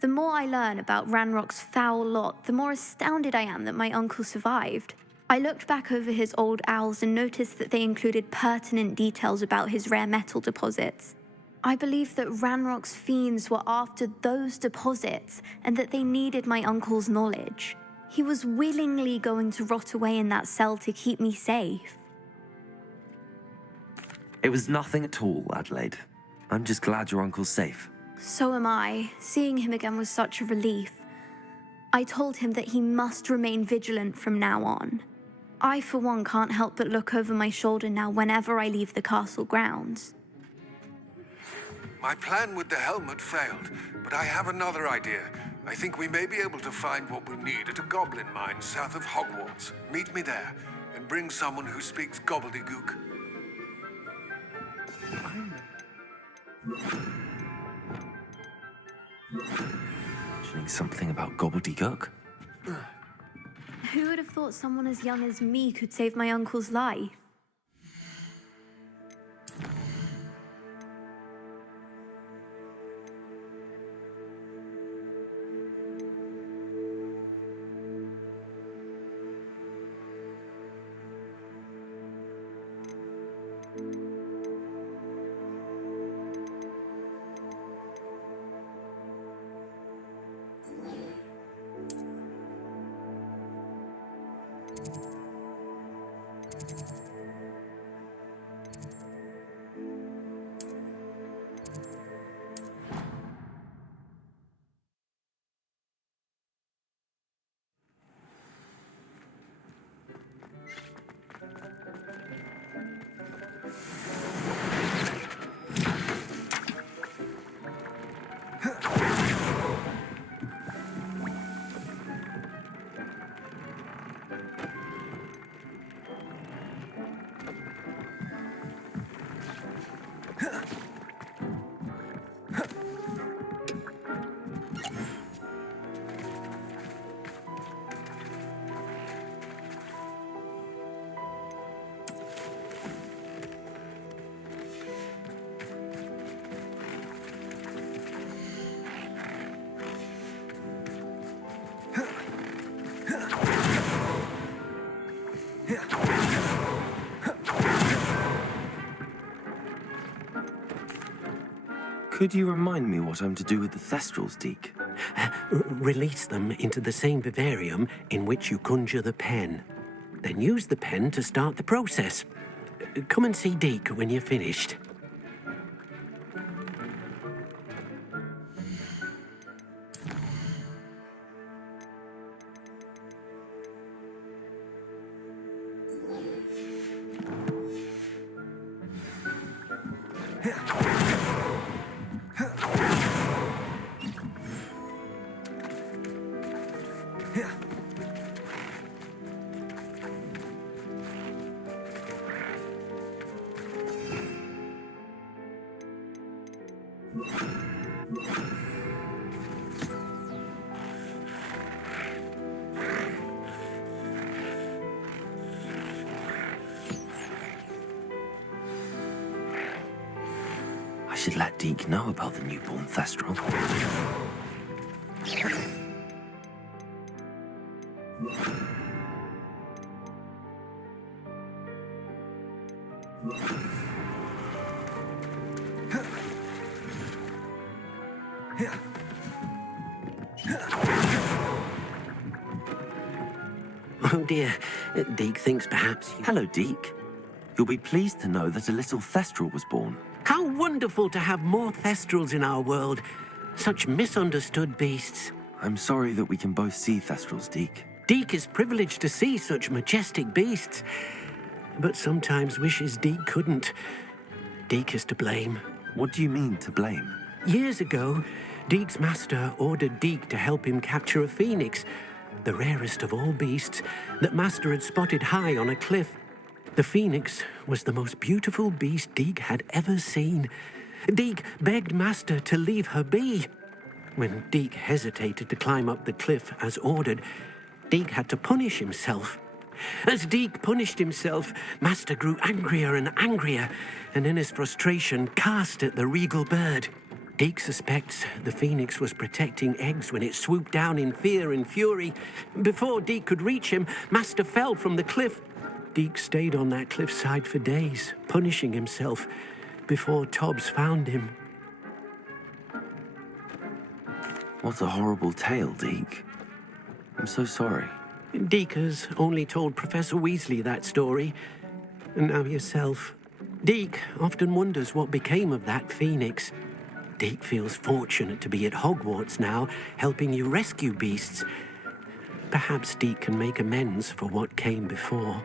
The more I learn about Ranrock's foul lot, the more astounded I am that my uncle survived. I looked back over his old owls and noticed that they included pertinent details about his rare metal deposits. I believe that Ranrock's fiends were after those deposits and that they needed my uncle's knowledge. He was willingly going to rot away in that cell to keep me safe. It was nothing at all, Adelaide. I'm just glad your uncle's safe. So am I. Seeing him again was such a relief. I told him that he must remain vigilant from now on. I, for one, can't help but look over my shoulder now whenever I leave the castle grounds. My plan with the helmet failed, but I have another idea. I think we may be able to find what we need at a goblin mine south of Hogwarts. Meet me there, and bring someone who speaks gobbledygook. Mentioning something about gobbledygook? Who would have thought someone as young as me could save my uncle's life? Could you remind me what I'm to do with the Thestrals, Deke? Release them into the same vivarium in which you conjure the pen. Then use the pen to start the process. Come and see Deke when you're finished. I should let Deke know about the newborn Thestral. Oh dear, Deke thinks perhaps you... Hello, Deke. You'll be pleased to know that a little Thestral was born. How wonderful to have more Thestrals in our world. Such misunderstood beasts. I'm sorry that we can both see Thestrals, Deke. Deke is privileged to see such majestic beasts, but sometimes wishes Deke couldn't. Deke is to blame. What do you mean, to blame? Years ago, Deke's master ordered Deke to help him capture a phoenix, the rarest of all beasts, that Master had spotted high on a cliff. The phoenix was the most beautiful beast Deke had ever seen. Deke begged Master to leave her be. When Deke hesitated to climb up the cliff as ordered, Deke had to punish himself. As Deke punished himself, Master grew angrier and angrier, and in his frustration cast at the regal bird. Deke suspects the phoenix was protecting eggs when it swooped down in fear and fury. Before Deke could reach him, Master fell from the cliff. Deke stayed on that cliffside for days, punishing himself, before Tobbs found him. What a horrible tale, Deke. I'm so sorry. Deke has only told Professor Weasley that story, and now yourself. Deke often wonders what became of that phoenix. Deke feels fortunate to be at Hogwarts now, helping you rescue beasts. Perhaps Deke can make amends for what came before.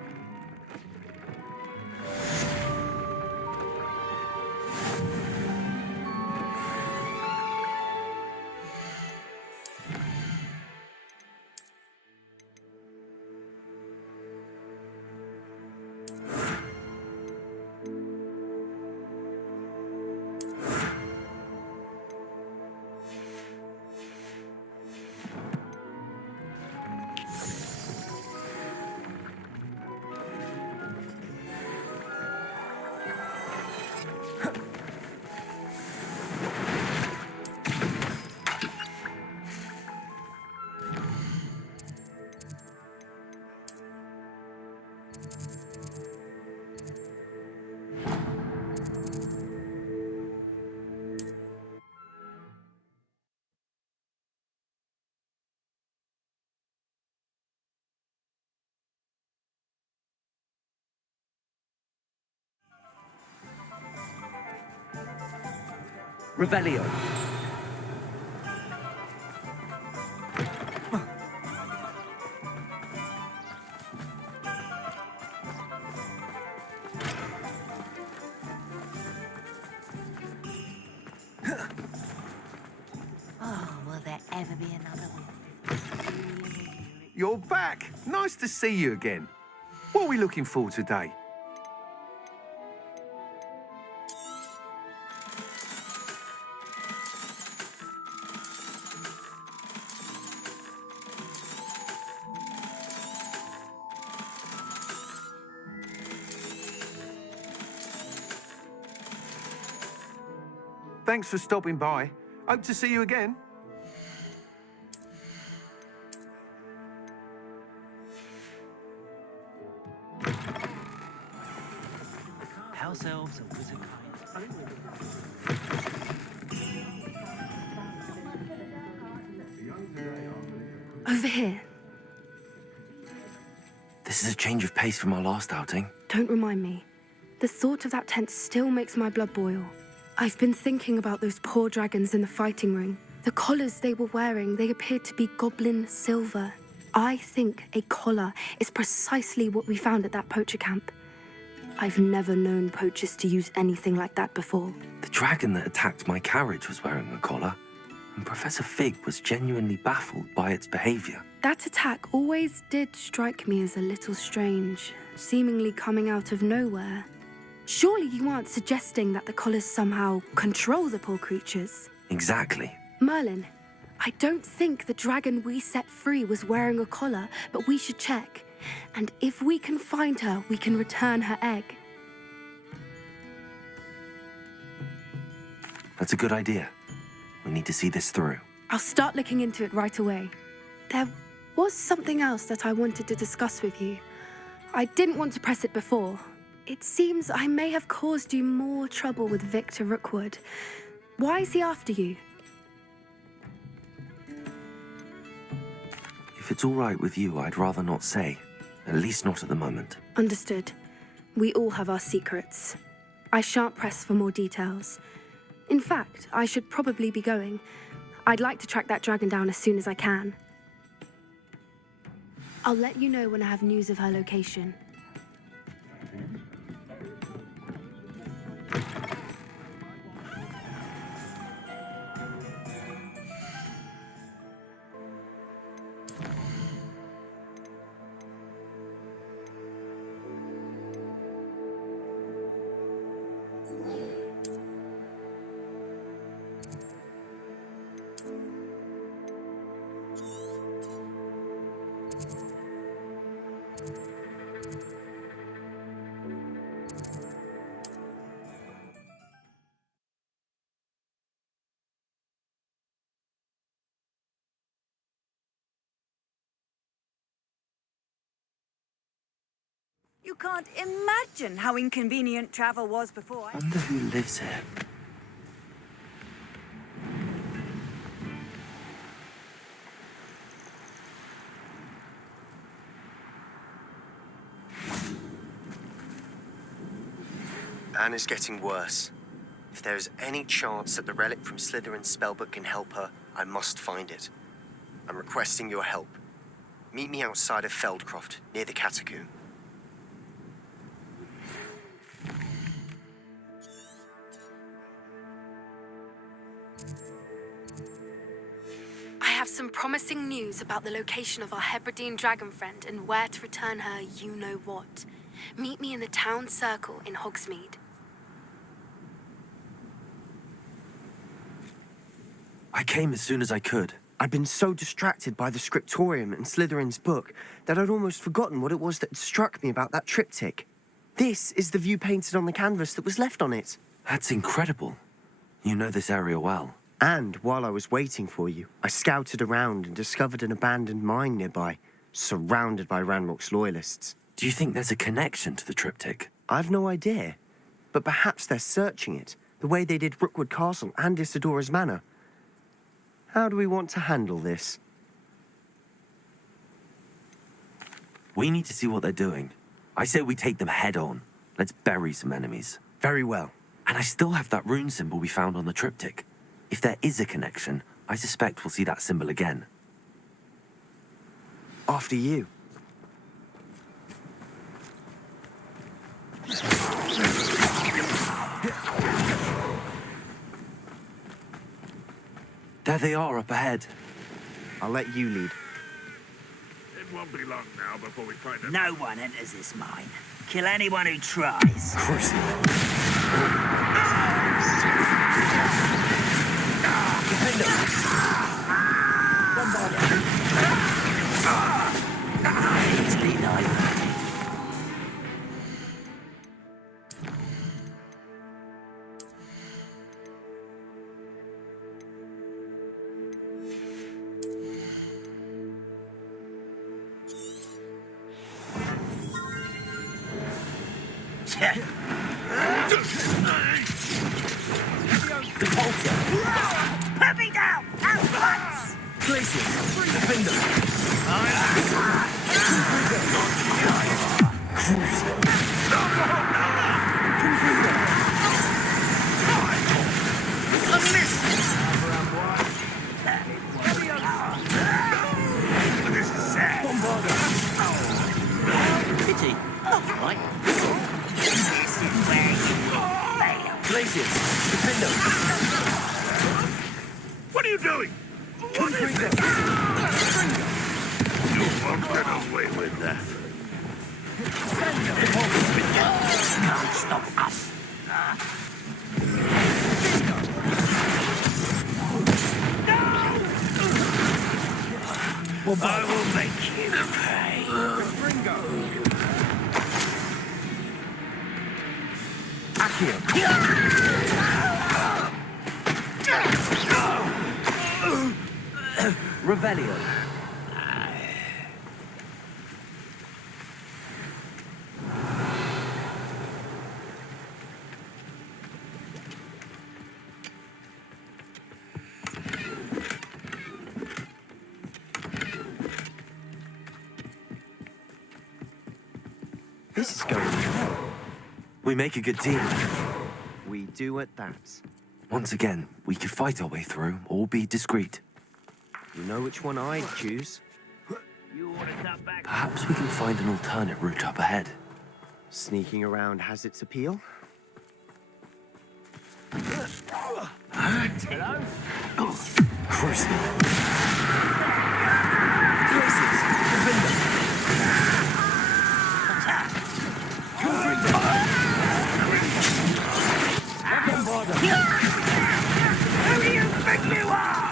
Revelio. Oh, will there ever be another one? You're back. Nice to see you again. What are we looking for today? Thanks for stopping by. Hope to see you again. House elves and wizard kind. Over here. This is a change of pace from our last outing. Don't remind me. The thought of that tent still makes my blood boil. I've been thinking about those poor dragons in the fighting ring. The collars they were wearing, they appeared to be goblin silver. I think a collar is precisely what we found at that poacher camp. I've never known poachers to use anything like that before. The dragon that attacked my carriage was wearing a collar, and Professor Fig was genuinely baffled by its behavior. That attack always did strike me as a little strange, seemingly coming out of nowhere. Surely you aren't suggesting that the collars somehow control the poor creatures? Exactly. Merlin, I don't think the dragon we set free was wearing a collar, but we should check. And if we can find her, we can return her egg. That's a good idea. We need to see this through. I'll start looking into it right away. There was something else that I wanted to discuss with you. I didn't want to press it before, It seems I may have caused you more trouble with Victor Rookwood. Why is he after you? If it's all right with you, I'd rather not say. At least not at the moment. Understood. We all have our secrets. I shan't press for more details. In fact, I should probably be going. I'd like to track that dragon down as soon as I can. I'll let you know when I have news of her location. You can't imagine how inconvenient travel was before. I wonder who lives here. Anna's getting worse. If there is any chance that the relic from Slytherin's spellbook can help her, I must find it. I'm requesting your help. Meet me outside of Feldcroft, near the catacomb. I have some promising news about the location of our Hebridean dragon friend and where to return her you-know-what. Meet me in the town circle in Hogsmeade. I came as soon as I could. I'd been so distracted by the scriptorium and Slytherin's book that I'd almost forgotten what it was that had struck me about that triptych. This is the view painted on the canvas that was left on it. That's incredible. You know this area well. And while I was waiting for you, I scouted around and discovered an abandoned mine nearby, surrounded by Ranrock's loyalists. Do you think there's a connection to the triptych? I've no idea, but perhaps they're searching it, the way they did Rookwood Castle and Isidora's Manor. How do we want to handle this? We need to see what they're doing. I say we take them head on. Let's bury some enemies. Very well. And I still have that rune symbol we found on the triptych. If there is a connection, I suspect we'll see that symbol again. After you. There they are up ahead. I'll let you lead. It won't be long now before we find them. No one enters this mine. Kill anyone who tries. Easily done. Put me down! At once! Glacier, defender. This is sad. Pity. Not right. This is where you fail. Glacier, defender. What are you doing? What is it? You won't get away with that. Can't stop us. I will make you pay. Revelio. This is going well. We make a good team. We do at that. Once again, we could fight our way through or be discreet. You know which one I'd choose? Perhaps we can find an alternate route up ahead. Sneaking around has its appeal. Hello? Cruising. Who do you think you are?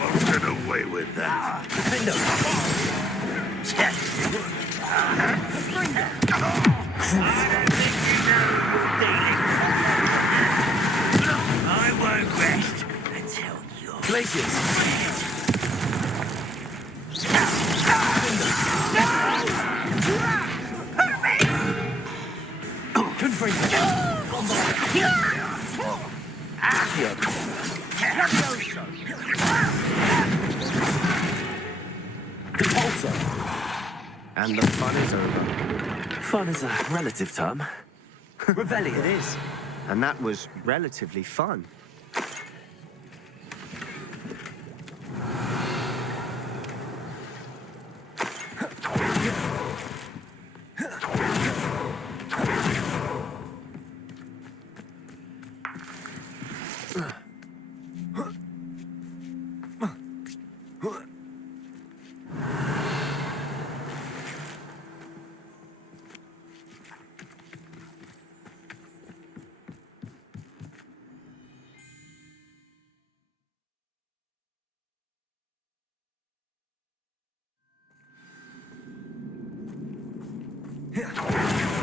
Won't get away with that. I won't rest until you're... Glaciers! And the fun is over. Fun is a relative term. Revelio. It is. And that was relatively fun.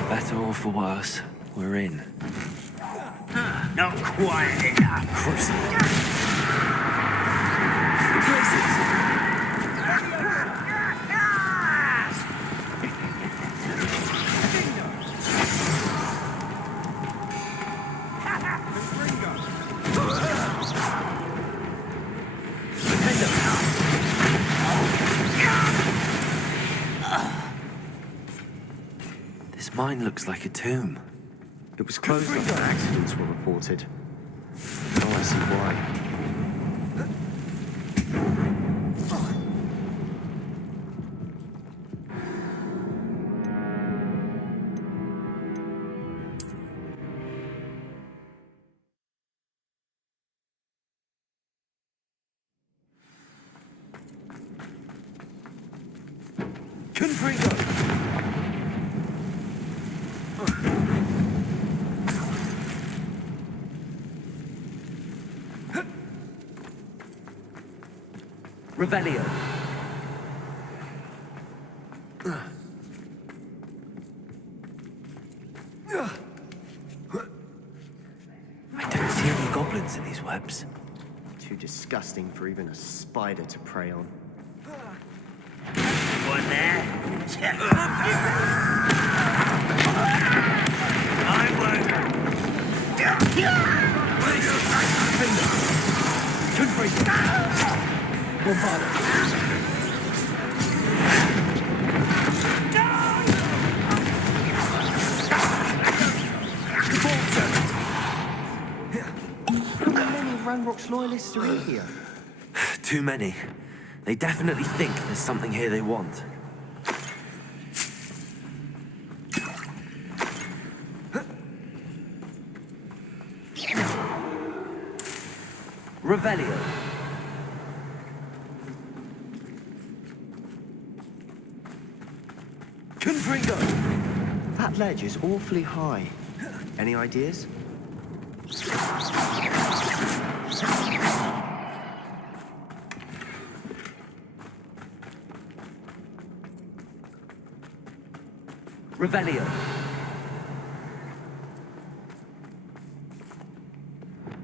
Better or for worse, we're in. Not quiet enough. Cruising. This mine looks like a tomb. It was closed after accidents were reported. Oh, I see why. Revelio. I don't see any goblins in these webs. Too disgusting for even a spider to prey on. One there? I won't. How many Ranrock's loyalists are in here? Too many. They definitely think there's something here they want. Revelio. Confringo. That ledge is awfully high. Any ideas? Revelio.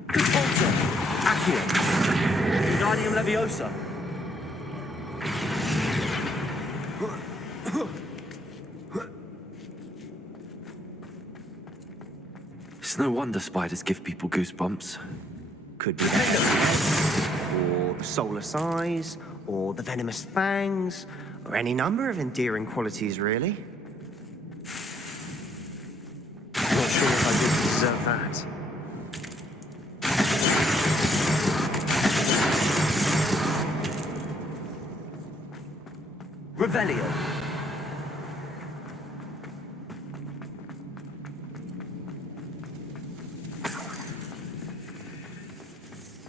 Convolta. Accio. Wingardium Leviosa. It's no wonder spiders give people goosebumps. Could be or the soulless eyes, or the venomous fangs, or any number of endearing qualities, really. I'm not sure if I did deserve that. Revelio.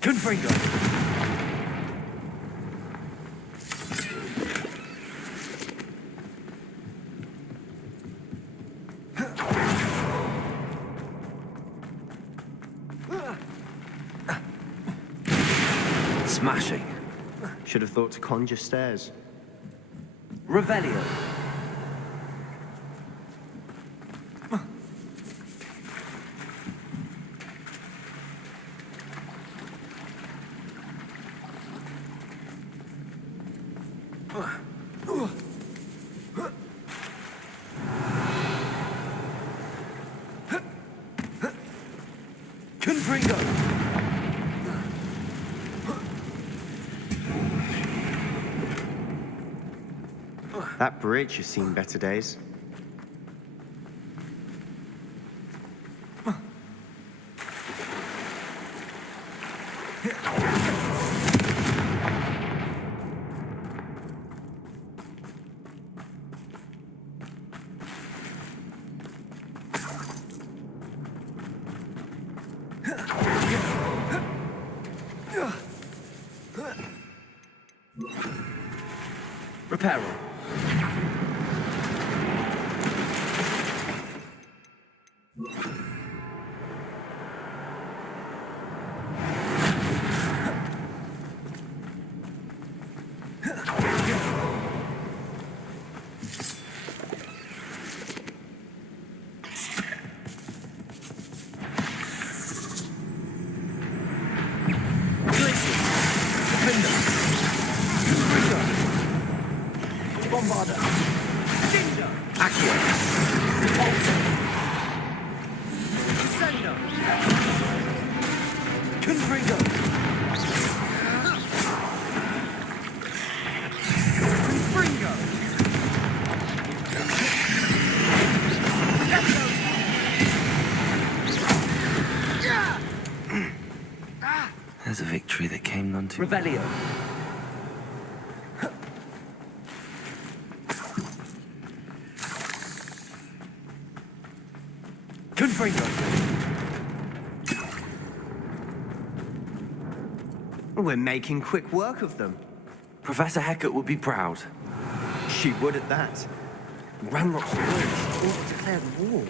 Confringo. Smashing. Should have thought to conjure stairs. Revelio. Confringo. That bridge has seen better days. Reparo. Bombarda. Ginger. Accio. Repulsor. Sendo. Confringo. Confringo. There's a victory that came none too. Revelio. We're making quick work of them. Professor Hecat would be proud. She would at that. Ranrock's words all declared war.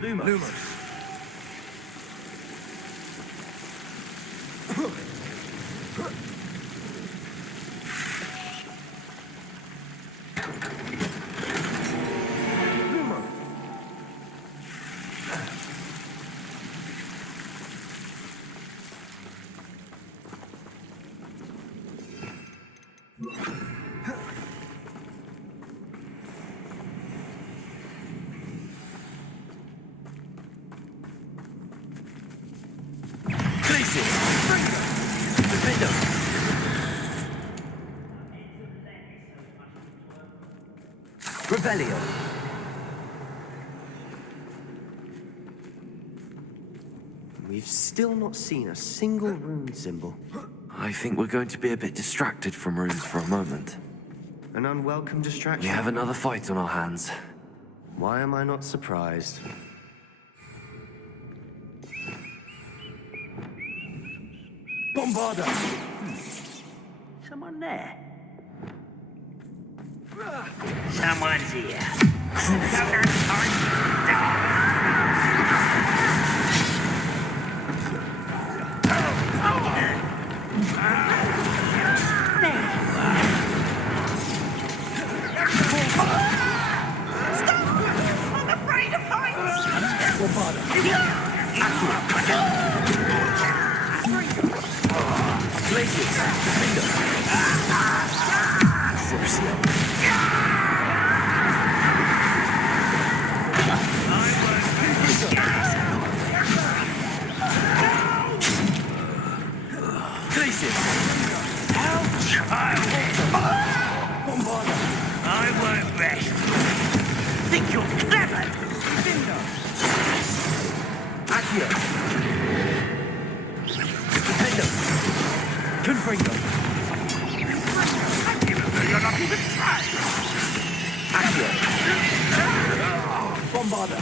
Lumos. Revelio. We've still not seen a single rune symbol. I think we're going to be a bit distracted from runes for a moment. An unwelcome distraction. We have another fight on our hands. Why am I not surprised? Bombarda! Someone there? Someone's here. I'm afraid of heights! Places! think you're clever? Accio. Stupendo. Confringo. You're not even trying. Accio. Bombarda.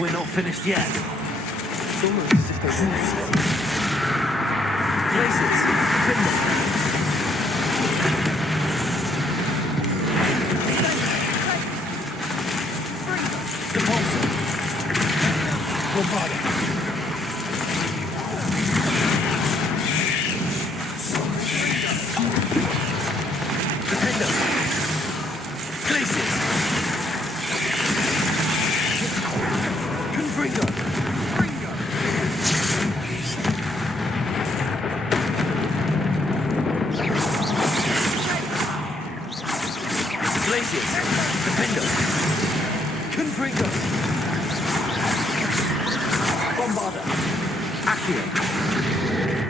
We're not finished yet. It's almost as if they want to stay. Places. Defender. Repulsor. Bombarda. Defender. Places. Confringo. Glacius. Defender. Confringo. Bombarda. Accio.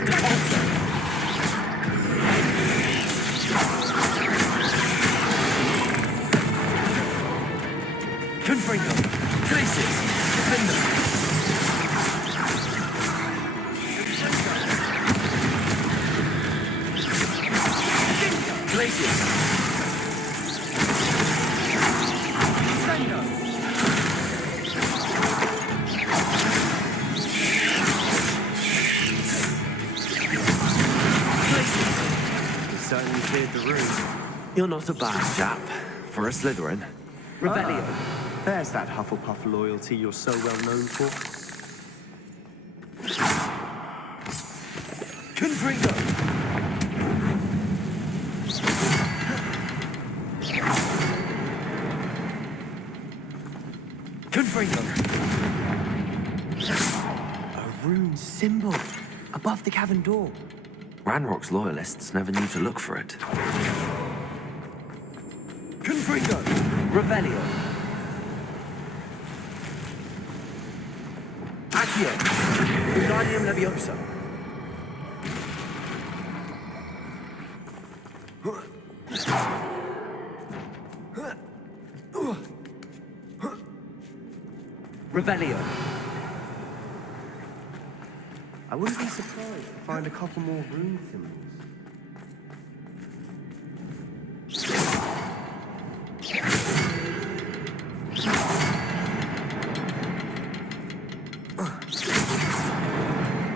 Repulsor. Confringo. Glacius. Defender. Glacius. Certainly cleared the room. You're not a bad chap for a Slytherin. Revelio. There's that Hufflepuff loyalty you're so well known for. Confringo. Confringo. A rune symbol above the cavern door. Ranrock's loyalists never knew to look for it. Confringo. Revelio. Accio. Wingardium Leviosa. Revelio. I wouldn't be surprised to find a couple more rune symbols.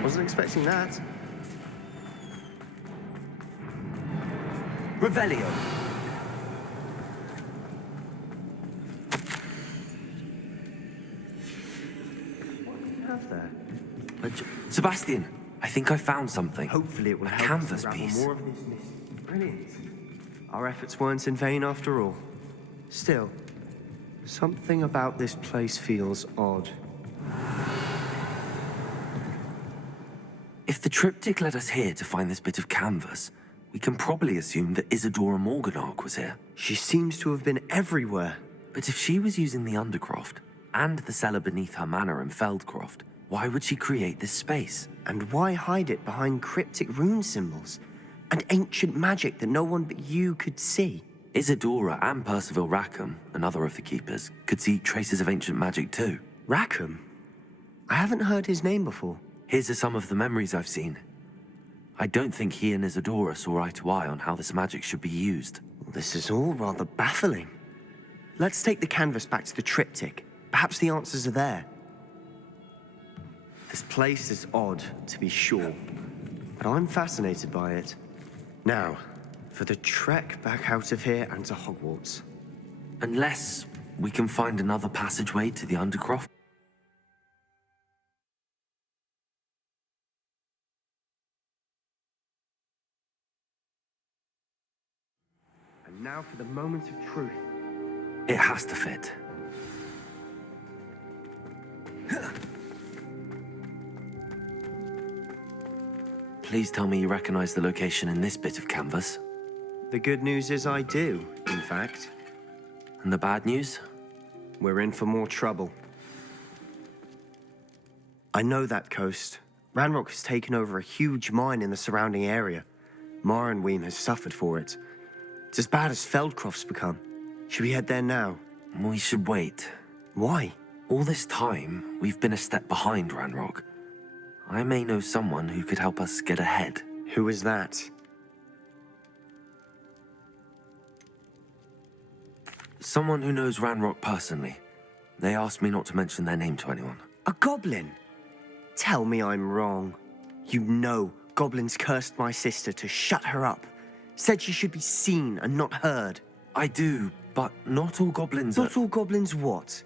Wasn't expecting that. Revelio. What do you have there? Sebastian, I think I found something. Hopefully it will a help canvas us unravel piece. more of this mystery. Brilliant. Our efforts weren't in vain after all. Still, something about this place feels odd. If the triptych led us here to find this bit of canvas, we can probably assume that Isadora Morganach was here. She seems to have been everywhere. But if she was using the Undercroft and the cellar beneath her manor in Feldcroft, why would she create this space? And why hide it behind cryptic rune symbols and ancient magic that no one but you could see? Isadora and Percival Rackham, another of the Keepers, could see traces of ancient magic too. Rackham? I haven't heard his name before. Here's some of the memories I've seen. I don't think he and Isadora saw eye to eye on how this magic should be used. This is all rather baffling. Let's take the canvas back to the triptych. Perhaps the answers are there. This place is odd, to be sure, but I'm fascinated by it. Now, for the trek back out of here and to Hogwarts. Unless we can find another passageway to the Undercroft. And now for the moment of truth. It has to fit. Please tell me you recognize the location in this bit of canvas. The good news is I do, in fact. And the bad news? We're in for more trouble. I know that coast. Ranrock has taken over a huge mine in the surrounding area. Marrenweem has suffered for it. It's as bad as Feldcroft's become. Should we head there now? We should wait. Why? All this time, we've been a step behind Ranrock. I may know someone who could help us get ahead. Who is that? Someone who knows Ranrock personally. They asked me not to mention their name to anyone. A goblin? Tell me I'm wrong. You know goblins cursed my sister to shut her up. Said she should be seen and not heard. I do, but not all goblins Not all goblins what?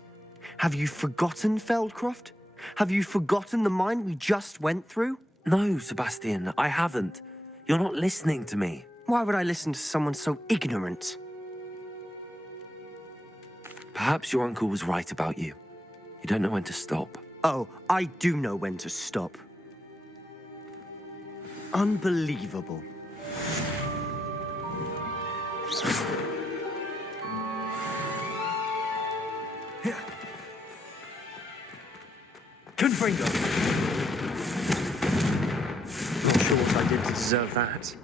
Have you forgotten Feldcroft? Have you forgotten the mine we just went through? No, Sebastian, I haven't. You're not listening to me. Why would I listen to someone so ignorant? Perhaps your uncle was right about you. You don't know when to stop. Oh, I do know when to stop. Unbelievable. Confringo! Not sure what I did to deserve that.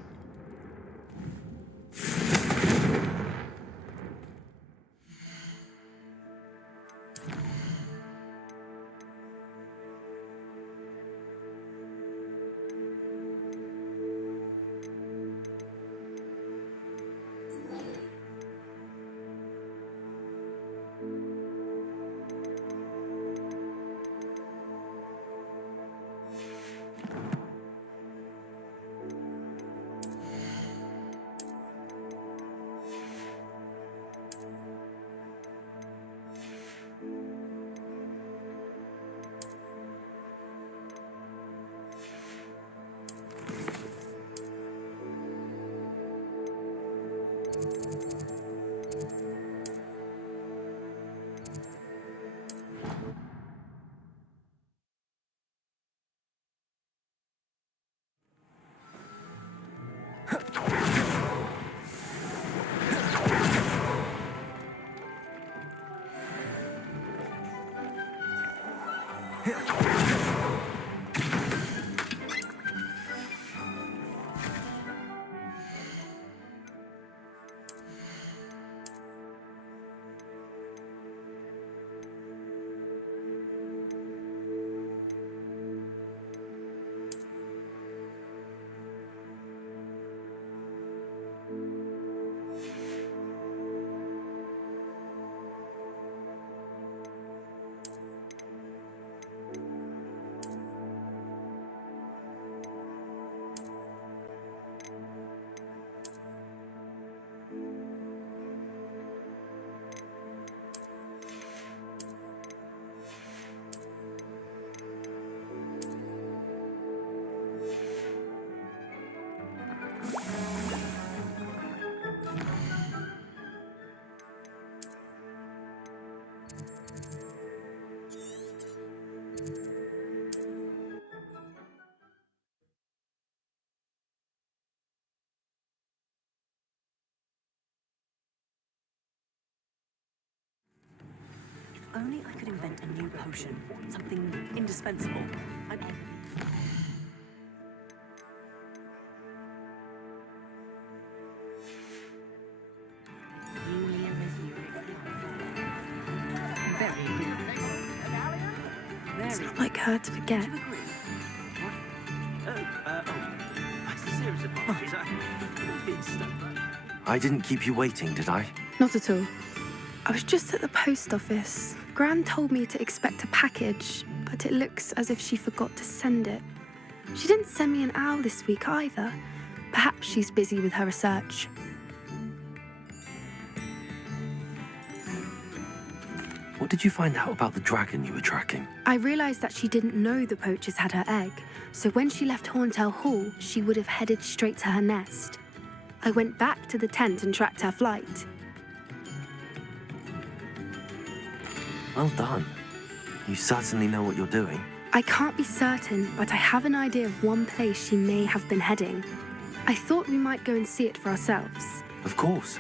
Only I could invent a new potion, something indispensable. It's not like her to forget. I didn't keep you waiting, did I? Not at all. I was just at the post office. Gran told me to expect a package, but it looks as if she forgot to send it. She didn't send me an owl this week either. Perhaps she's busy with her research. What did you find out about the dragon you were tracking? I realised that she didn't know the poachers had her egg, so when she left Horntail Hall, she would have headed straight to her nest. I went back to the tent and tracked her flight. Well done. You certainly know what you're doing. I can't be certain, but I have an idea of one place she may have been heading. I thought we might go and see it for ourselves. Of course.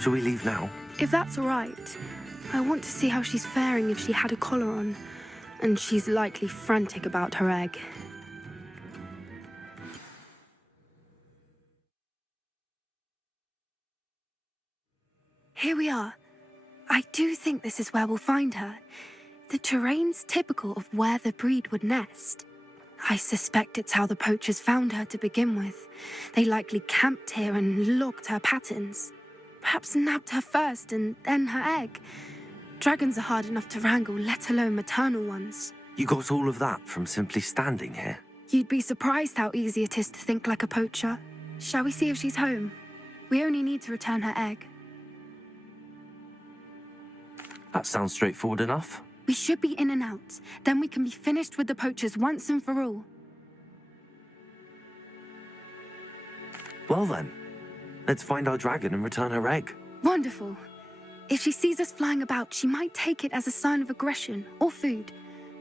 Shall we leave now? If that's all right. I want to see how she's faring if she had a collar on. And she's likely frantic about her egg. Here we are. I do think this is where we'll find her. The terrain's typical of where the breed would nest. I suspect it's how the poachers found her to begin with. They likely camped here and logged her patterns. Perhaps nabbed her first and then her egg. Dragons are hard enough to wrangle, let alone maternal ones. You got all of that from simply standing here? You'd be surprised how easy it is to think like a poacher. Shall we see if she's home? We only need to return her egg. That sounds straightforward enough. We should be in and out. Then we can be finished with the poachers once and for all. Well then, let's find our dragon and return her egg. Wonderful. If she sees us flying about, she might take it as a sign of aggression or food.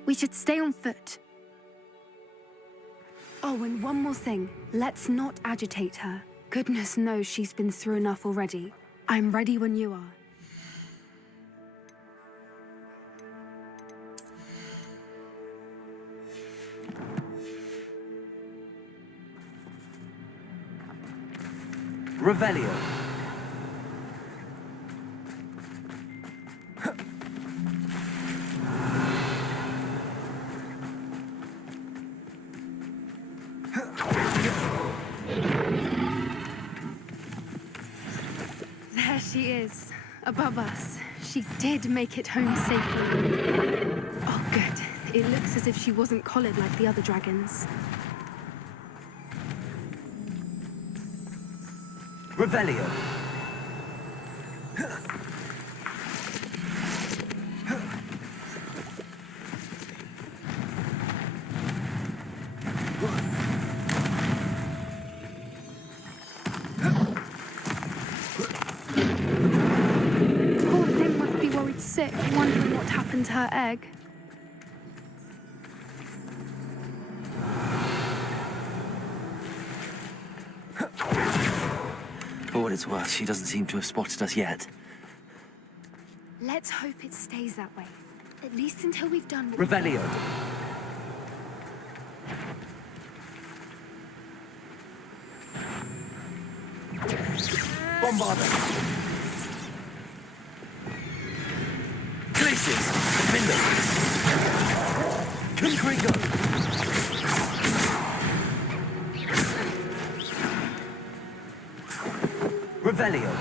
We should stay on foot. Oh, and one more thing. Let's not agitate her. Goodness knows she's been through enough already. I'm ready when you are. Revelio. There she is, above us. She did make it home safely. Oh, good. It looks as if she wasn't collared like the other dragons. Revelio. Poor thing must be worried sick, wondering what happened to her egg. For what it's worth, she doesn't seem to have spotted us yet. Let's hope it stays that way. At least until we've done what Revelio. Bombarda. Glaciers. Defender. Confringo. Revelio.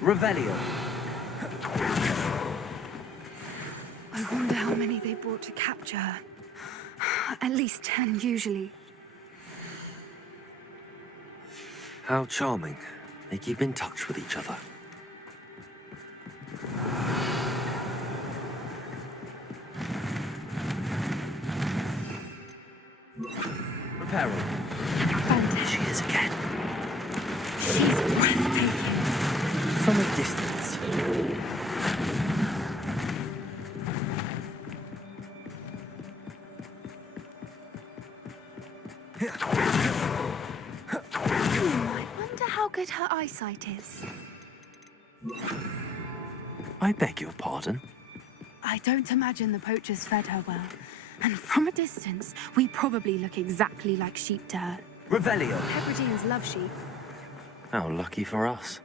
Revelio. I wonder how many they brought to capture her. At least 10, usually. How charming. They keep in touch with each other. Reparo. And she is again. She's breathtaking. From a distance. I wonder how good her eyesight is. I beg your pardon? I don't imagine the poachers fed her well. And from a distance, we probably look exactly like sheep to her. Revelio. Hebrideans love sheep. How lucky for us.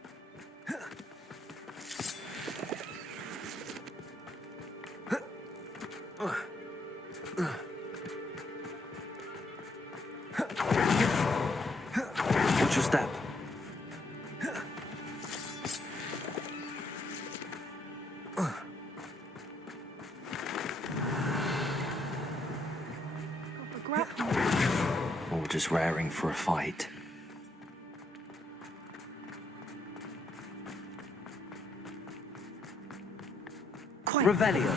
Watch your step. Or just raring for a fight. Quite. Revelio.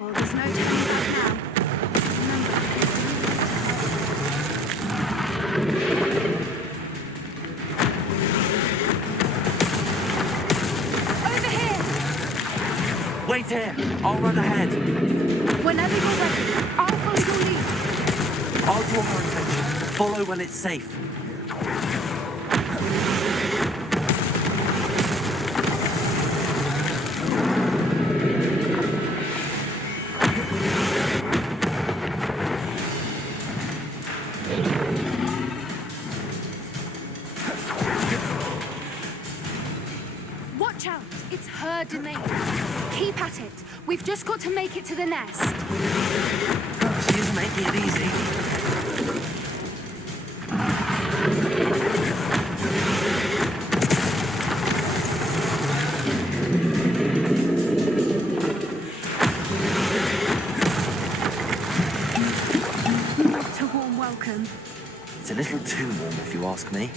Well, there's no turning back now. Wait here. I'll run ahead. Whenever you're ready, I'll follow your lead. I'll draw her attention. Follow when it's safe. Watch out! It's her domain. Keep at it. We've just got to make it to the nest. She is making it easy. Not a warm welcome. It's a little too warm, if you ask me.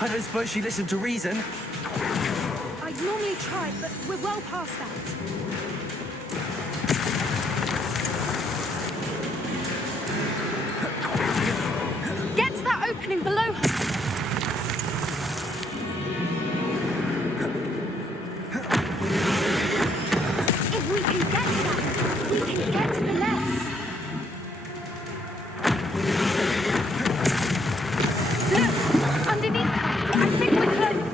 I don't suppose she listened to reason. I'd normally try, but we're well past that. Get to that opening below her. If we can get to that, we can get to the nest. Look, underneath her. I think we're close.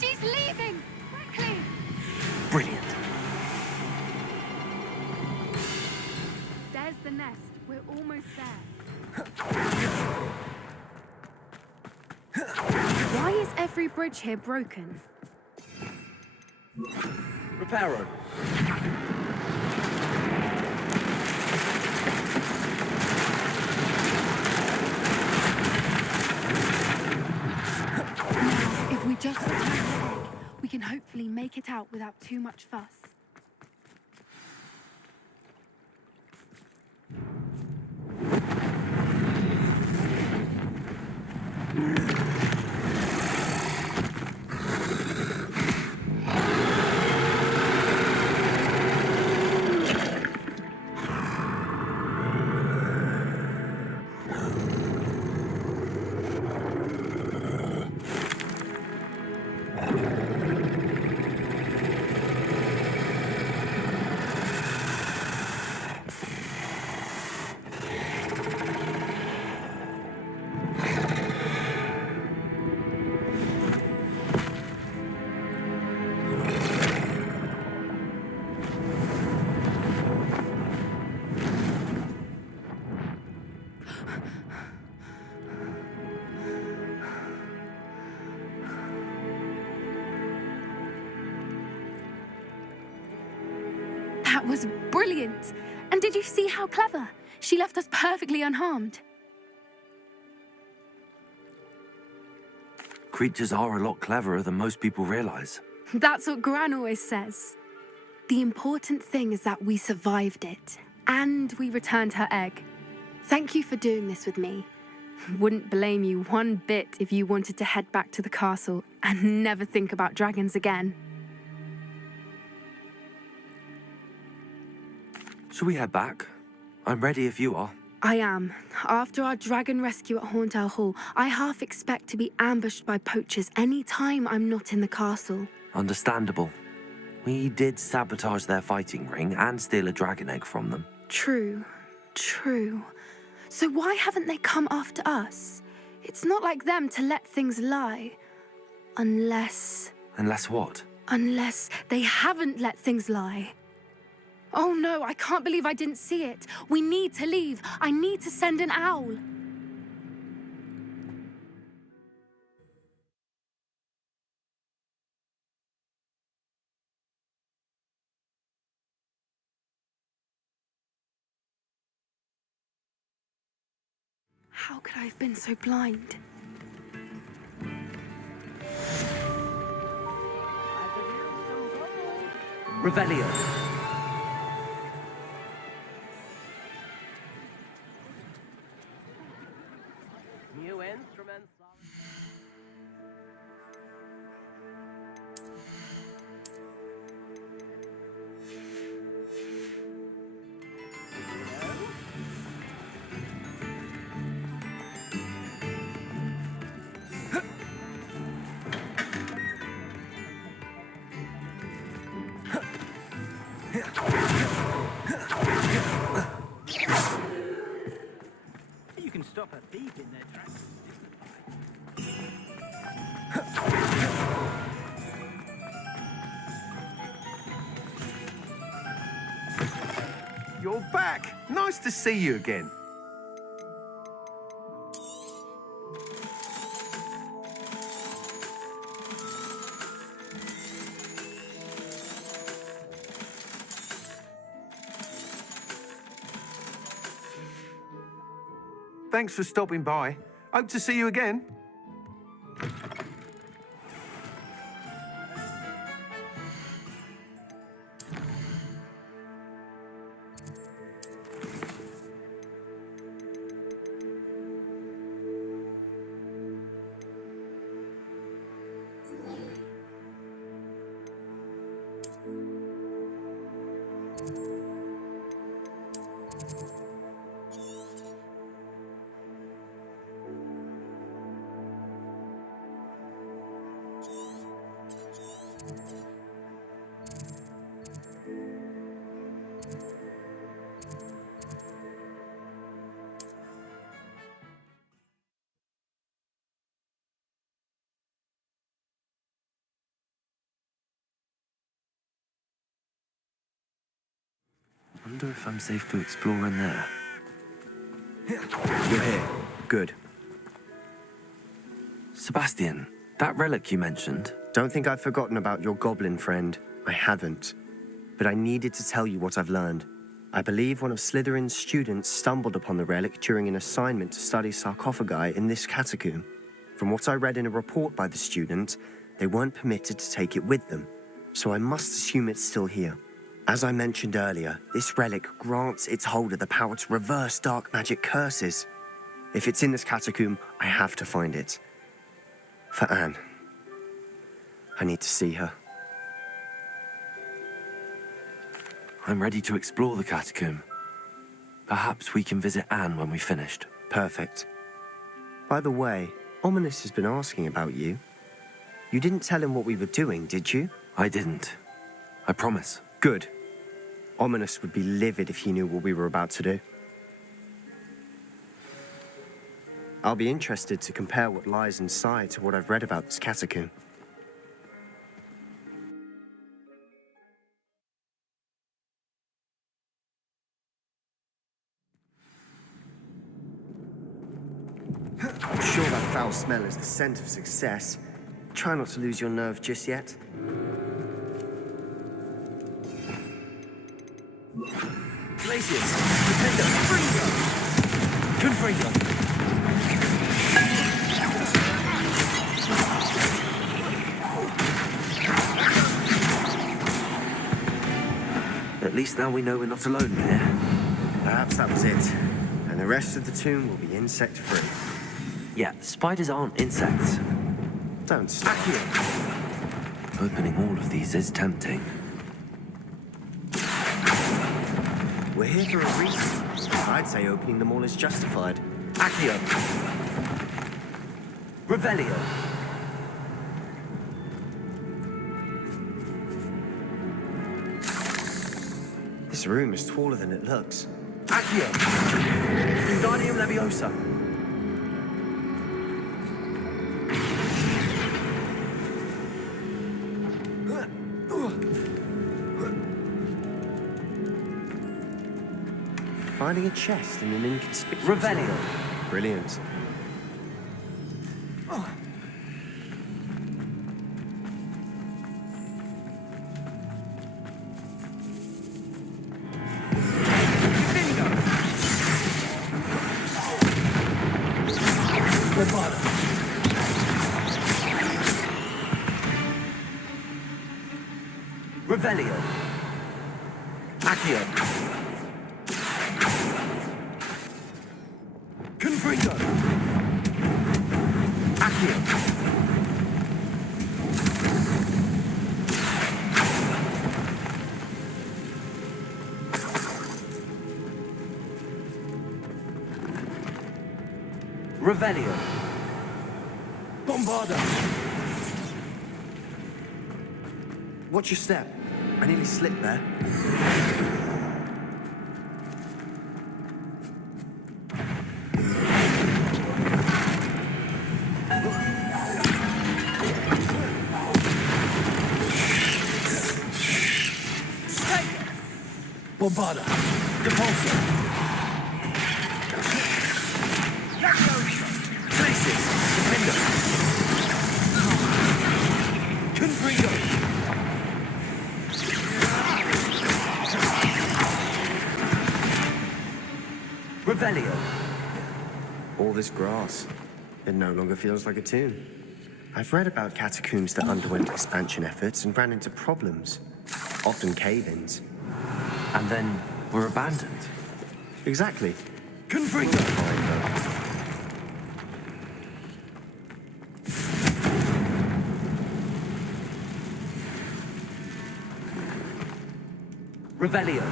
She's leaving! Quickly! Brilliant. There's the nest. We're almost there. Why is every bridge here broken? Reparo. Now, if we just return the egg, we can hopefully make it out without too much fuss. That was brilliant! And did you see how clever? She left us perfectly unharmed. Creatures are a lot cleverer than most people realize. That's what Gran always says. The important thing is that we survived it, and we returned her egg. Thank you for doing this with me. Wouldn't blame you one bit if you wanted to head back to the castle and never think about dragons again. Shall we head back? I'm ready if you are. I am. After our dragon rescue at Horndale Hall, I half expect to be ambushed by poachers any time I'm not in the castle. Understandable. We did sabotage their fighting ring and steal a dragon egg from them. True. So why haven't they come after us? It's not like them to let things lie. Unless what? Unless they haven't let things lie. Oh no, I can't believe I didn't see it. We need to leave. I need to send an owl. How could I have been so blind? Revelio. New instruments. back! Nice to see you again. Thanks for stopping by. Hope to see you again. Wonder if I'm safe to explore in there. You're here. Good. Sebastian, that relic you mentioned. Don't think I've forgotten about your goblin friend. I haven't. But I needed to tell you what I've learned. I believe one of Slytherin's students stumbled upon the relic during an assignment to study sarcophagi in this catacomb. From what I read in a report by the student, they weren't permitted to take it with them, so I must assume it's still here. As I mentioned earlier, this relic grants its holder the power to reverse dark magic curses. If it's in this catacomb, I have to find it. For Anne. I need to see her. I'm ready to explore the catacomb. Perhaps we can visit Anne when we've finished. Perfect. By the way, Ominous has been asking about you. You didn't tell him what we were doing, did you? I didn't. I promise. Good. Ominous would be livid if he knew what we were about to do. I'll be interested to compare what lies inside to what I've read about this catacomb. I'm sure that foul smell is the scent of success. Try not to lose your nerve just yet. Glacius, Defender, Fringo! Confringo! At least now we know we're not alone here. Perhaps that was it. And the rest of the tomb will be insect-free. Yeah, spiders aren't insects. Don't stop. Opening all of these is tempting. We're here for a reason. I'd say opening them all is justified. Accio. Revelio. This room is taller than it looks. Accio. Wingardium Leviosa. Finding a chest in an inconspicuous... Revelio. Brilliant. Revelio. Accio. Confringo. Accio. Revelio. Bombarda. Watch your step. I nearly slipped there. Bombarda. Depulsor. Places. Defender. Confringo. Revelio. All this grass. It no longer feels like a tomb. I've read about catacombs that underwent expansion efforts and ran into problems. Often cave-ins. And then were abandoned. Exactly. Confringo. Revelio.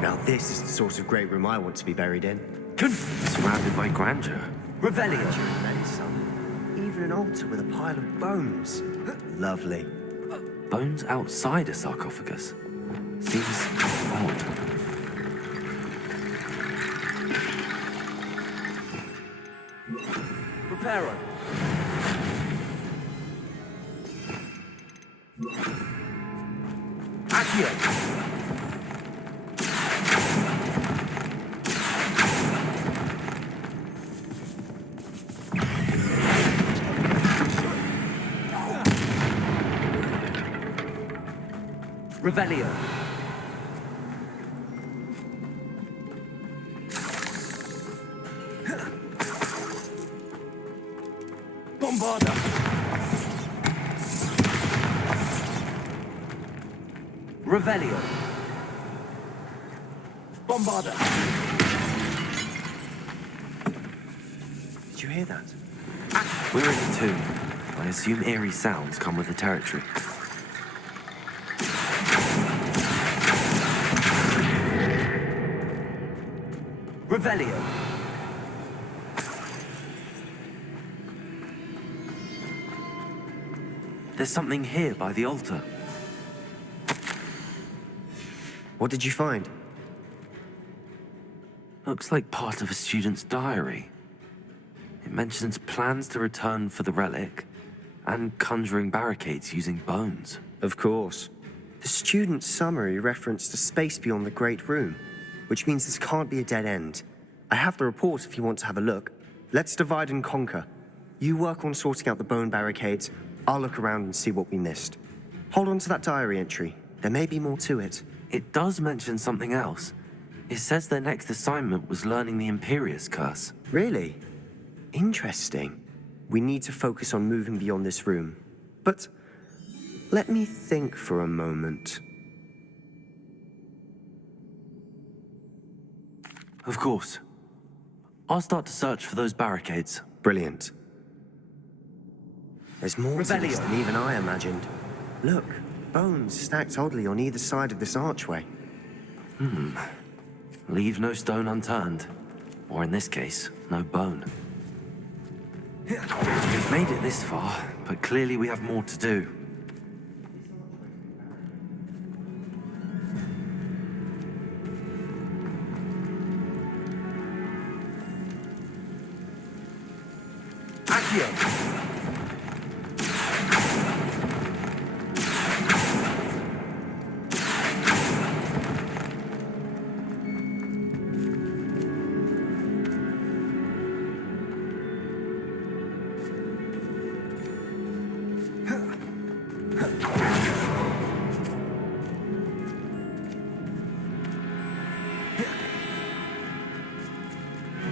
Now this is the sort of great room I want to be buried in. Surrounded by grandeur. Revelio. Then some. Even an altar with a pile of bones. Lovely. Bones outside a sarcophagus. Seems odd. Reparo. Accio. Revelio. Bombarda. Revelio. Bombarda. Did you hear that? We're in the tomb. I assume eerie sounds come with the territory. Revelio. There's something here by the altar. What did you find? Looks like part of a student's diary. It mentions plans to return for the relic and conjuring barricades using bones. Of course. The student's summary referenced a space beyond the Great Room, which means this can't be a dead end. I have the report if you want to have a look. Let's divide and conquer. You work on sorting out the bone barricades. I'll look around and see what we missed. Hold on to that diary entry. There may be more to it. It does mention something else. It says their next assignment was learning the Imperius curse. Really? Interesting. We need to focus on moving beyond this room. But let me think for a moment. Of course. I'll start to search for those barricades. Brilliant. There's more to this than even I imagined. Look, bones stacked oddly on either side of this archway. Leave no stone unturned. Or in this case, no bone. We've made it this far, but clearly we have more to do. Accio.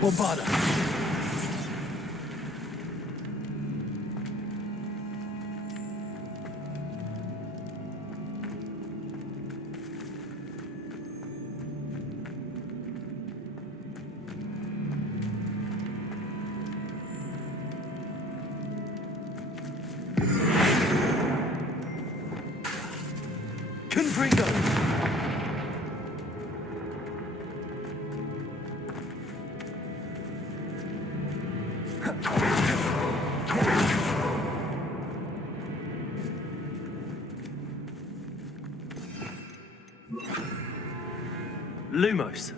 Bombarda. Confringo. Lumos.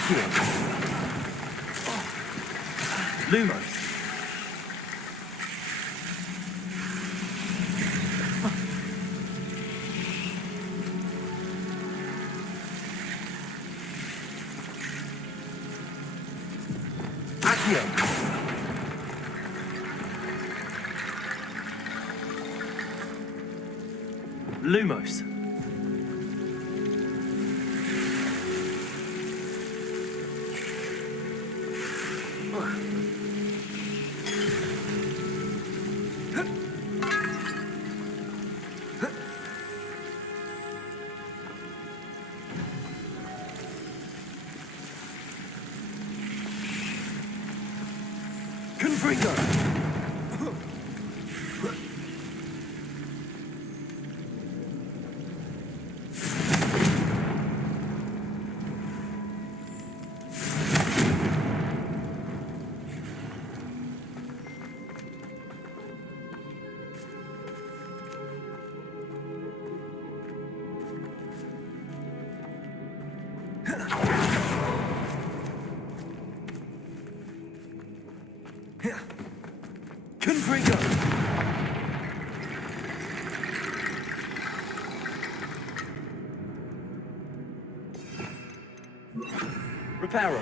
Accio. Lumos. Accio. Lumos. Confringo. Confringo. Reparo.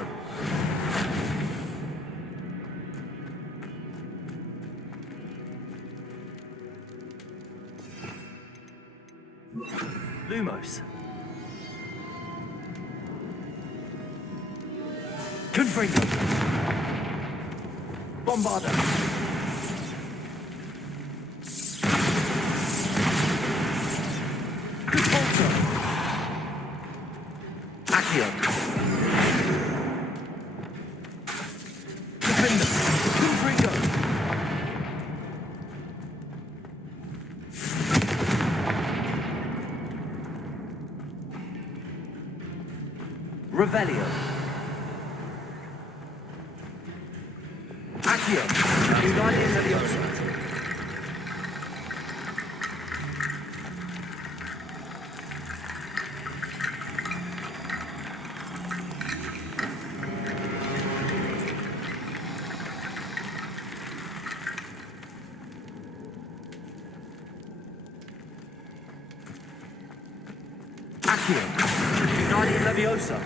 Lumos. Confringo. Bombarda. Conspulso. Accio. Defender. Confringo. Revelio. Accio. Guardian Leviosa. Accio. Guardian Leviosa.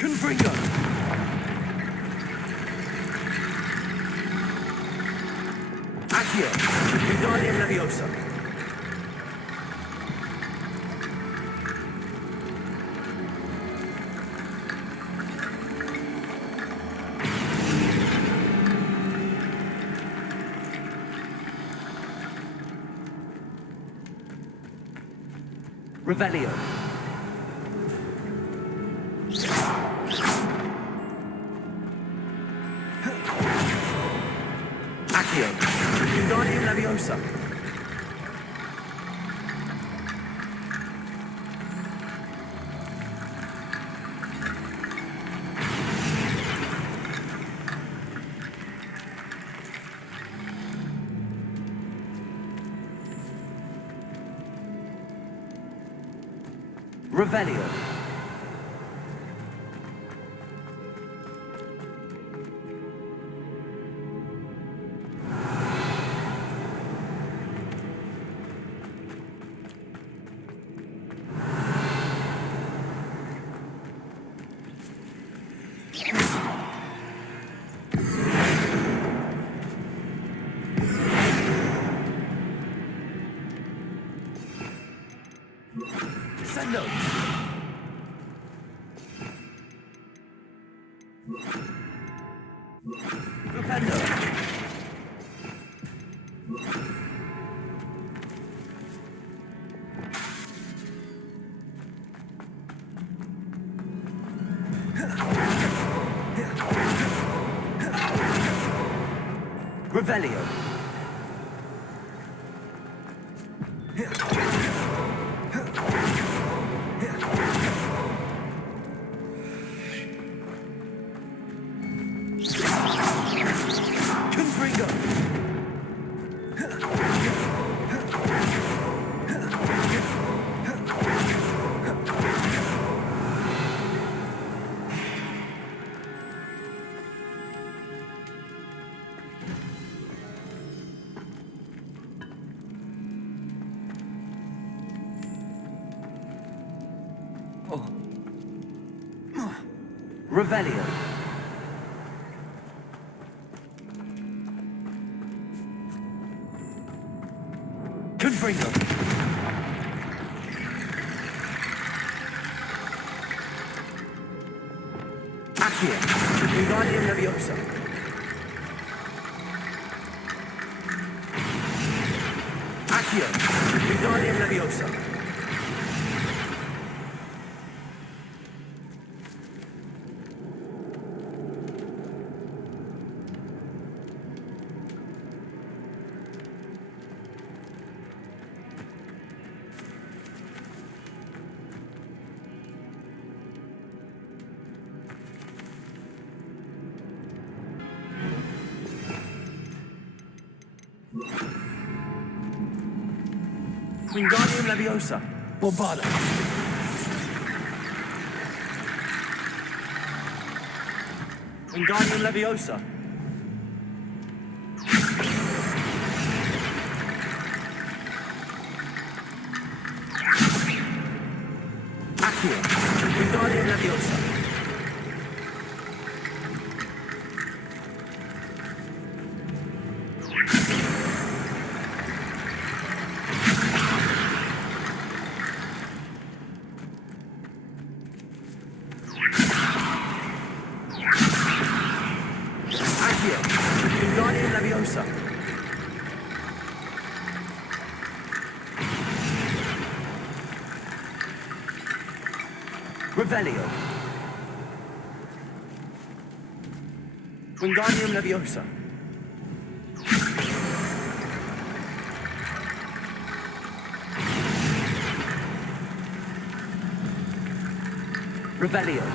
Confringo. Accio. Guardian Leviosa. Revelio. Accio. Guardian Leviosa. Revelio. Send notes. Flipendo. Revelio. Revelio. Confringo. Accio. Wingardium Leviosa. Accio. Wingardium Leviosa. Wingardium Leviosa. Bombarda. Wingardium Leviosa. Accio. Wingardium Leviosa. Wingardium Leviosa. Revelio. Wingardium Leviosa. Revelio.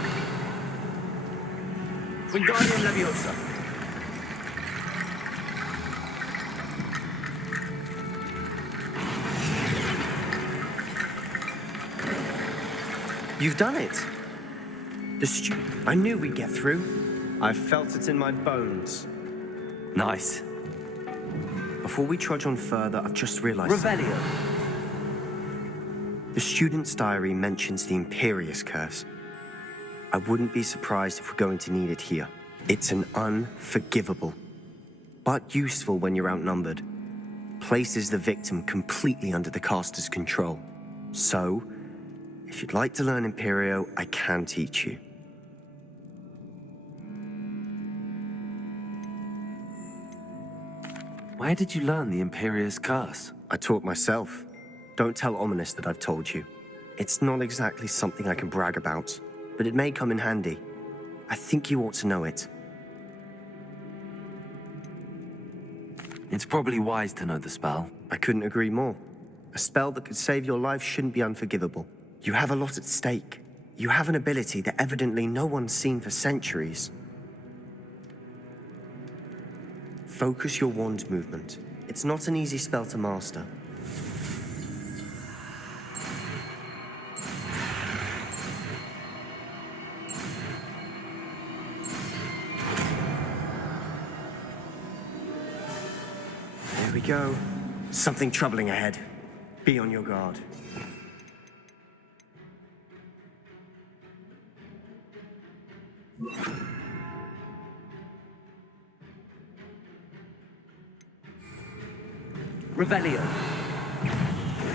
Wingardium Leviosa. You've done it. I knew we'd get through. I felt it in my bones. Nice. Before we trudge on further, I've just realized... Revelio. The student's diary mentions the Imperious curse. I wouldn't be surprised if we're going to need it here. It's an unforgivable, but useful when you're outnumbered. Places the victim completely under the caster's control. So, if you'd like to learn Imperio, I can teach you. Where did you learn the Imperious curse? I taught myself. Don't tell Ominous that I've told you. It's not exactly something I can brag about, but it may come in handy. I think you ought to know it. It's probably wise to know the spell. I couldn't agree more. A spell that could save your life shouldn't be unforgivable. You have a lot at stake. You have an ability that evidently no one's seen for centuries. Focus your wand movement. It's not an easy spell to master. There we go. Something troubling ahead. Be on your guard. Revelio.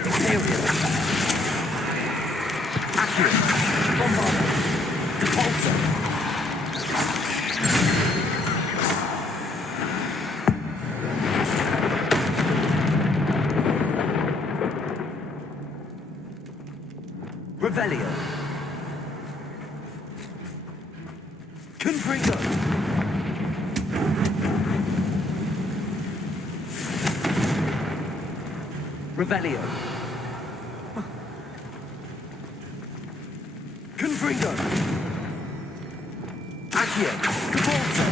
Imperio. Accio. Bombarda. Repulsor. Revelio. Confringo. Revelio. Confringo. Accio. Repulsor.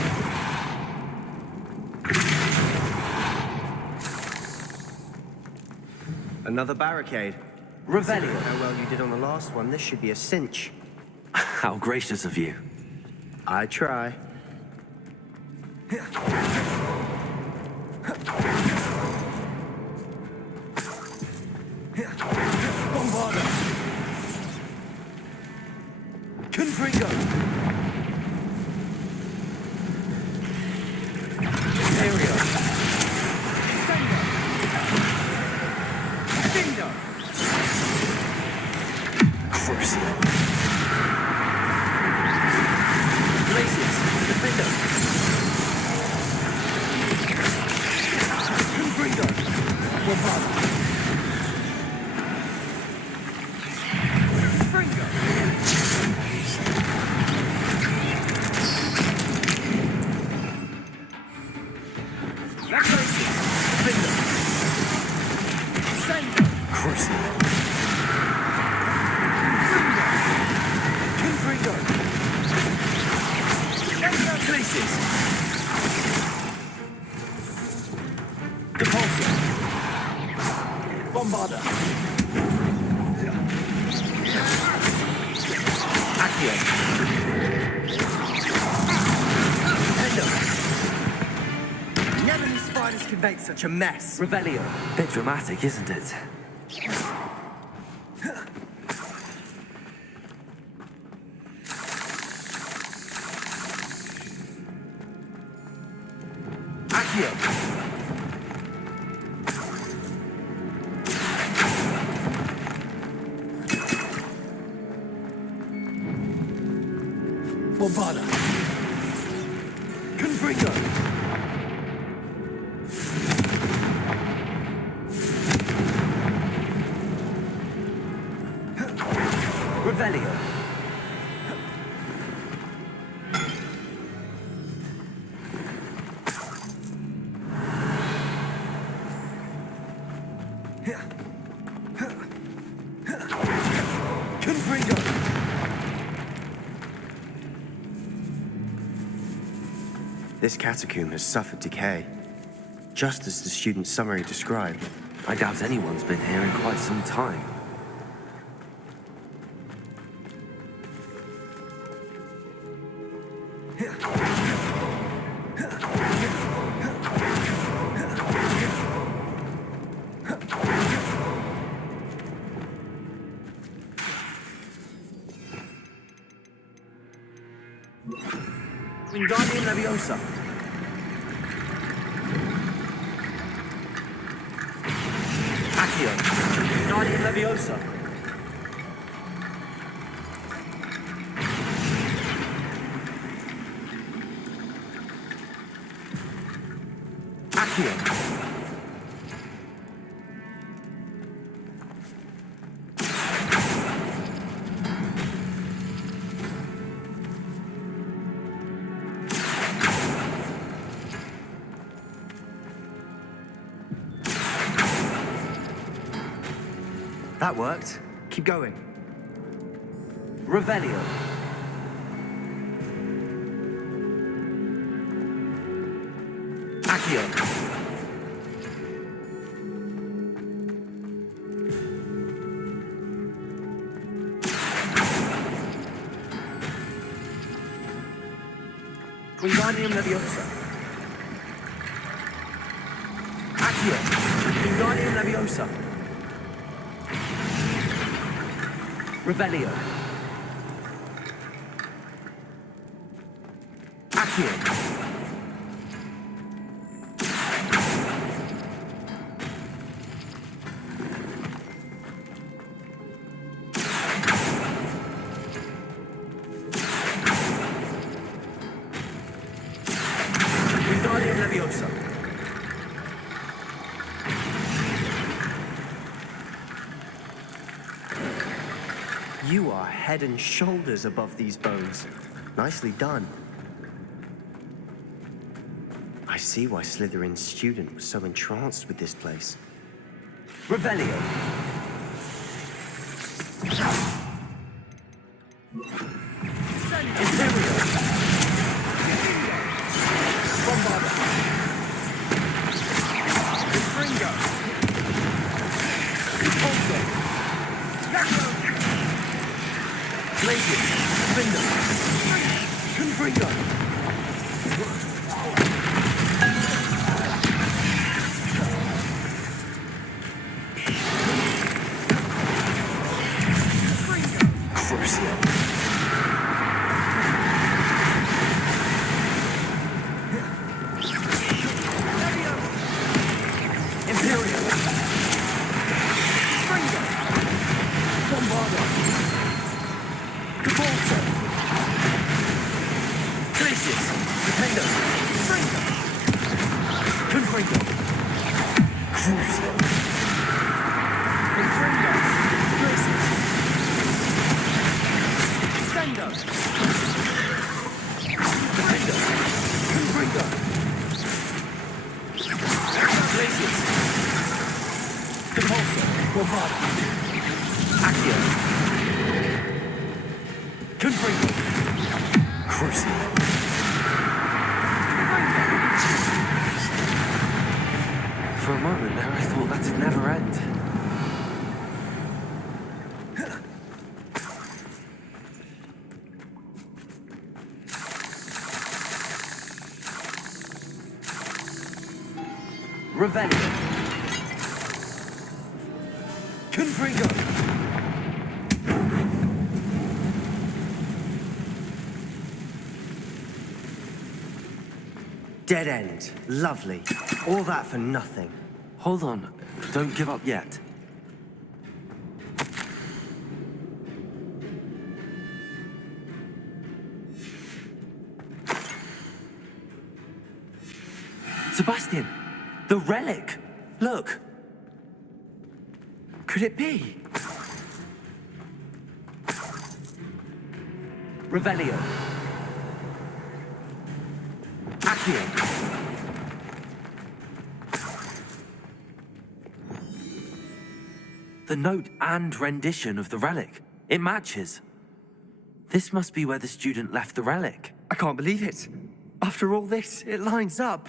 Another barricade. Revelio. How well you did on the last one, this should be a cinch. How gracious of you. I try. Bombarda. Confringo. Never knew spiders could make such a mess. Revelio. Bit dramatic, isn't it? Bombada. Confringo. Revelio. Confringo. This catacomb has suffered decay, just as the student's summary described. I doubt anyone's been here in quite some time. Wingardium Leviosa. Accio. Wingardium Leviosa. Accio. That worked. Keep going. Revelio. Accio. Wingardium Leviosa. Accio. Wingardium Leviosa. Revelio. Accio. Wingardium Leviosa. You are head and shoulders above these bones. Nicely done. I see why Slytherin's student was so entranced with this place. Revelio. Imperio. Bombada. Confringo. Repulso. Glacius. Defender. Confringo. For a moment there, I thought that'd never end. Revelio. Confringo. Dead end. Lovely. All that for nothing. Hold on. Don't give up yet. Sebastian! The relic! Look! Could it be? Revelio. Accio. The note and rendition of the relic. It matches. This must be where the student left the relic. I can't believe it. After all this, it lines up.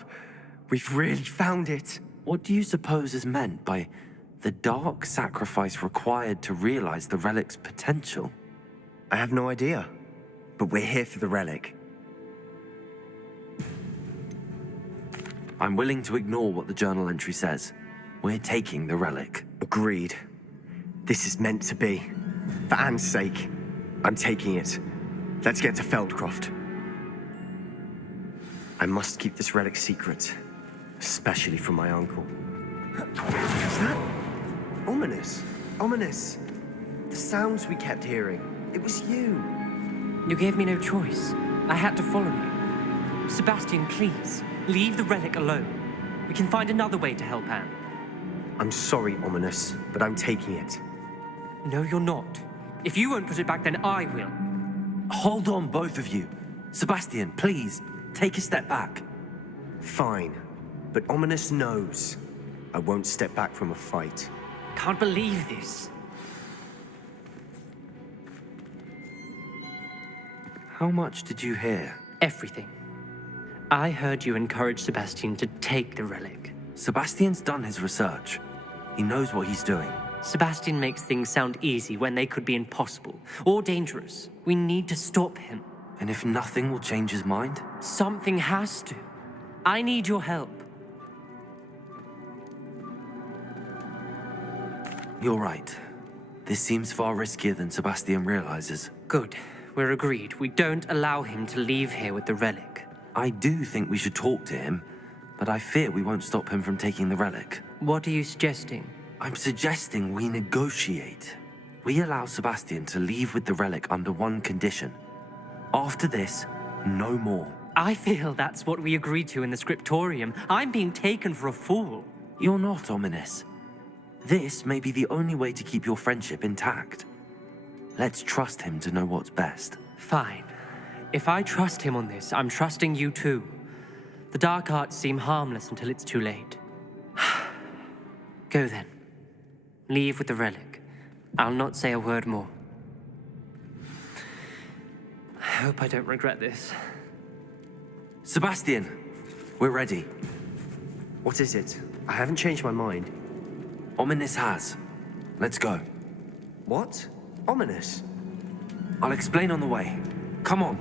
We've really found it. What do you suppose is meant by the dark sacrifice required to realize the relic's potential? I have no idea. But we're here for the relic. I'm willing to ignore what the journal entry says. We're taking the relic. Agreed. This is meant to be. For Anne's sake, I'm taking it. Let's get to Feldcroft. I must keep this relic secret, especially from my uncle. Is that ominous? Ominous. The sounds we kept hearing. It was you. You gave me no choice. I had to follow you. Sebastian, please, leave the relic alone. We can find another way to help Anne. I'm sorry, Ominous, but I'm taking it. No, you're not. If you won't put it back, then I will. Hold on, both of you. Sebastian, please, take a step back. Fine, but Ominous knows I won't step back from a fight. Can't believe this. How much did you hear? Everything. I heard you encourage Sebastian to take the relic. Sebastian's done his research. He knows what he's doing. Sebastian makes things sound easy when they could be impossible or dangerous. We need to stop him. And if nothing will change his mind? Something has to. I need your help. You're right. This seems far riskier than Sebastian realizes. Good. We're agreed. We don't allow him to leave here with the relic. I do think we should talk to him, but I fear we won't stop him from taking the relic. What are you suggesting? I'm suggesting we negotiate. We allow Sebastian to leave with the relic under one condition. After this, no more. I feel that's what we agreed to in the scriptorium. I'm being taken for a fool. You're not, Ominous. This may be the only way to keep your friendship intact. Let's trust him to know what's best. Fine. If I trust him on this, I'm trusting you too. The dark arts seem harmless until it's too late. Go then. Leave with the relic. I'll not say a word more. I hope I don't regret this. Sebastian, we're ready. What is it? I haven't changed my mind. Ominous has. Let's go. What? Ominous? I'll explain on the way. Come on.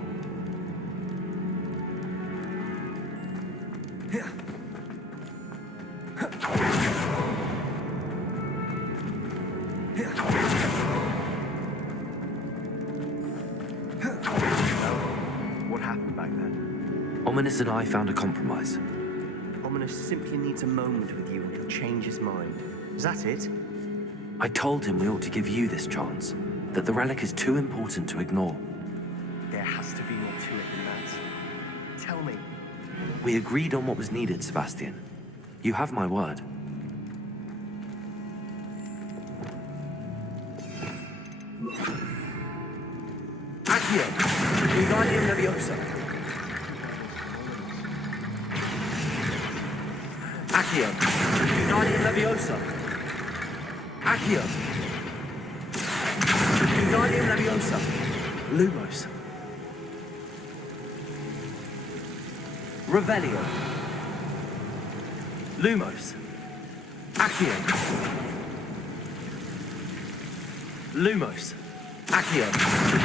What happened back then? Ominous and I found a compromise. Ominous simply needs a moment with you and he'll change his mind. Is that it? I told him we ought to give you this chance, that the relic is too important to ignore. There has to be more to it than that. Tell me. We agreed on what was needed, Sebastian. You have my word. Accio! Wingardium Leviosa! Accio! Wingardium Leviosa! Accio! Wingardium Leviosa! Lumos. Revelio. Lumos. Accio! Lumos. Accio!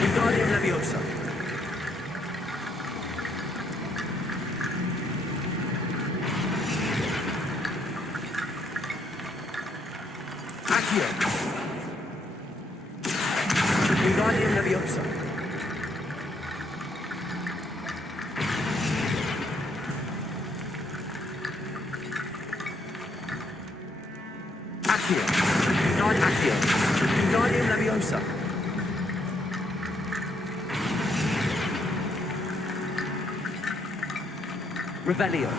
Wingardium Leviosa! Revelio.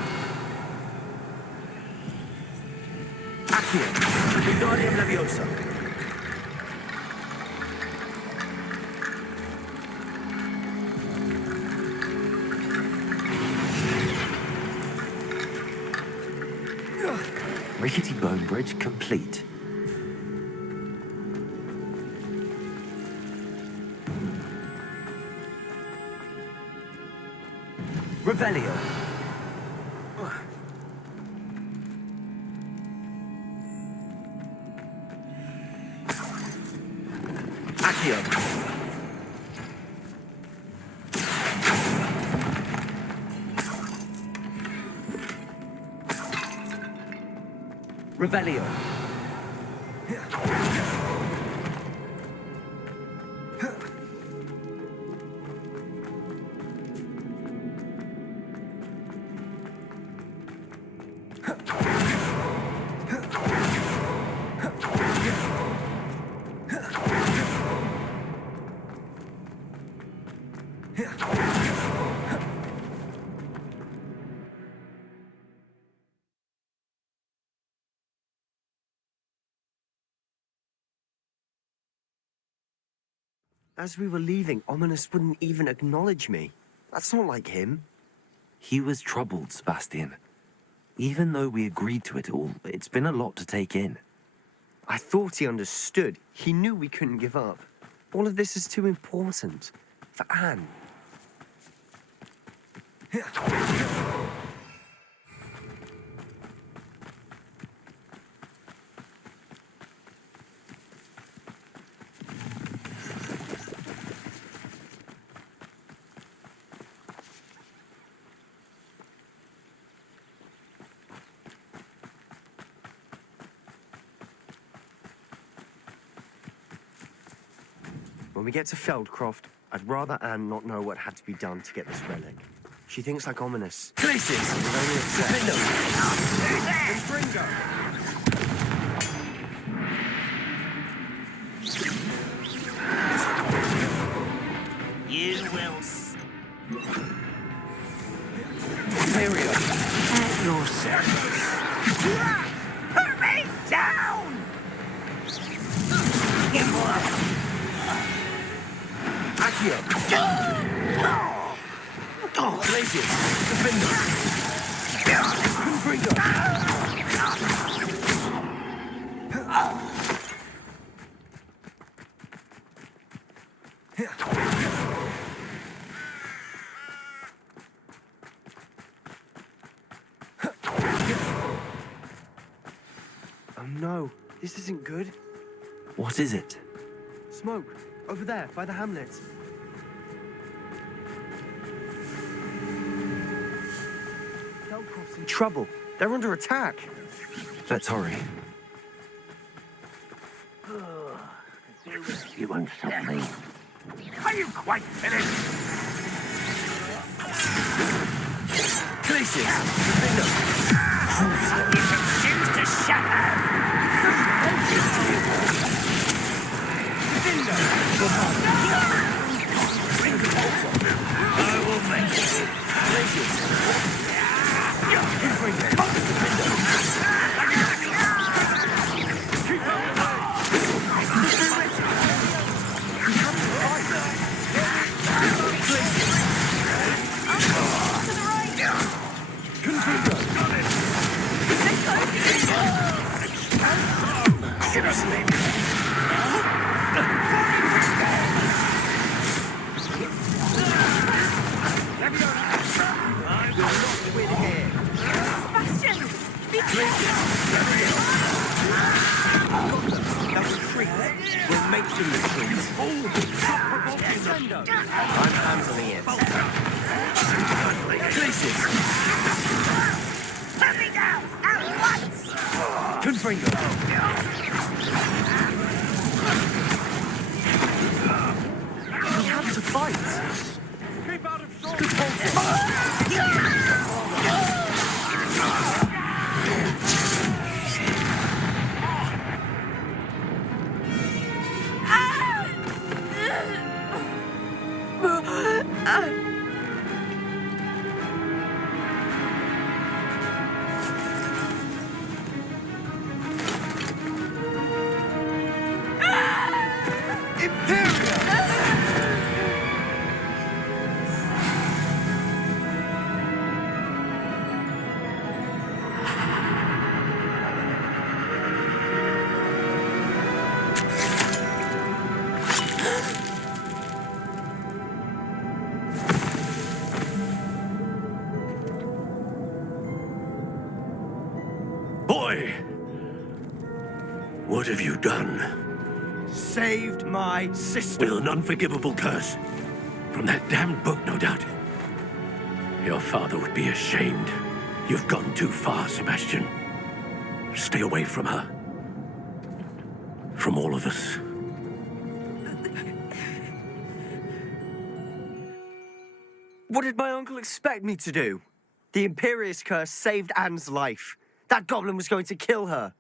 Accio. Wingardium Leviosa. Rickety Bone Bridge complete. Revelio. Accio. Revelio. As we were leaving, Ominous wouldn't even acknowledge me. That's not like him. He was troubled, Sebastian. Even though we agreed to it all, it's been a lot to take in. I thought he understood. He knew we couldn't give up. All of this is too important. For Anne. When we get to Feldcroft, I'd rather Anne not know what had to be done to get this relic. She thinks like Ominous. Glacius! You will. Imperio. At your service. Put me down! Get more. Accio. Glacius. Defender. Confringo. Oh no, this isn't good. What is it? Smoke, over there, by the hamlet. Feldcroft's in trouble. They're under attack. Let's hurry. You won't stop me. Are you quite finished? Glacius. You refuse to shatter. I will make it. I'm handling it. Put me down at once! Confringo. We have to fight. Keep out of What have you done? Saved my sister. With an unforgivable curse. From that damned book, no doubt. Your father would be ashamed. You've gone too far, Sebastian. Stay away from her. From all of us. What did my uncle expect me to do? The Imperious curse saved Anne's life. That goblin was going to kill her.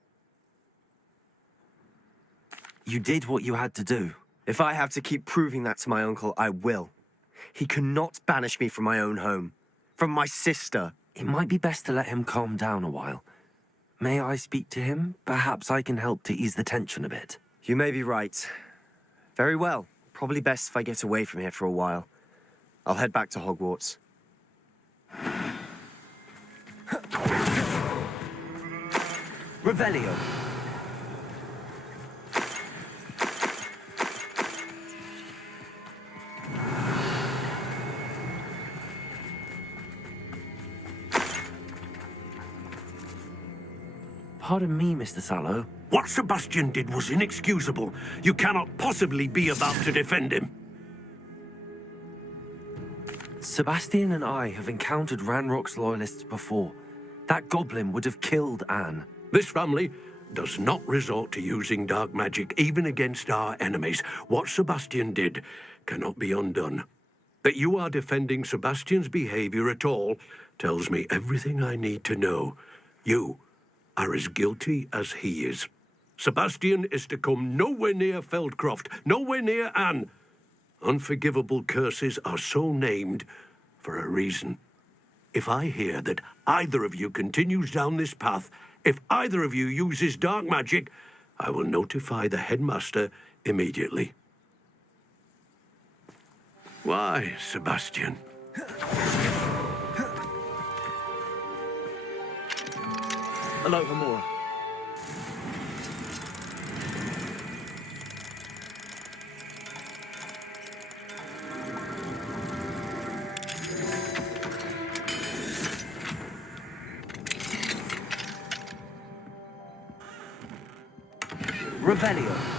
You did what you had to do. If I have to keep proving that to my uncle, I will. He cannot banish me from my own home. From my sister. It might be best to let him calm down a while. May I speak to him? Perhaps I can help to ease the tension a bit. You may be right. Very well. Probably best if I get away from here for a while. I'll head back to Hogwarts. Revelio. Pardon me, Mr. Sallow. What Sebastian did was inexcusable. You cannot possibly be about to defend him. Sebastian and I have encountered Ranrock's loyalists before. That goblin would have killed Anne. This family does not resort to using dark magic even against our enemies. What Sebastian did cannot be undone. That you are defending Sebastian's behavior at all tells me everything I need to know. You are as guilty as he is. Sebastian is to come nowhere near Feldcroft, nowhere near Anne. Unforgivable curses are so named for a reason. If I hear that either of you continues down this path, if either of you uses dark magic, I will notify the headmaster immediately. Why, Sebastian? Hello, Hamura. Revelio.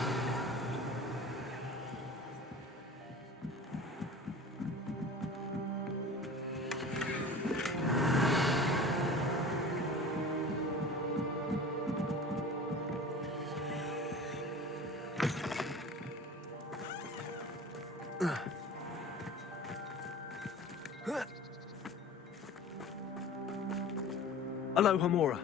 Hello, Hamura.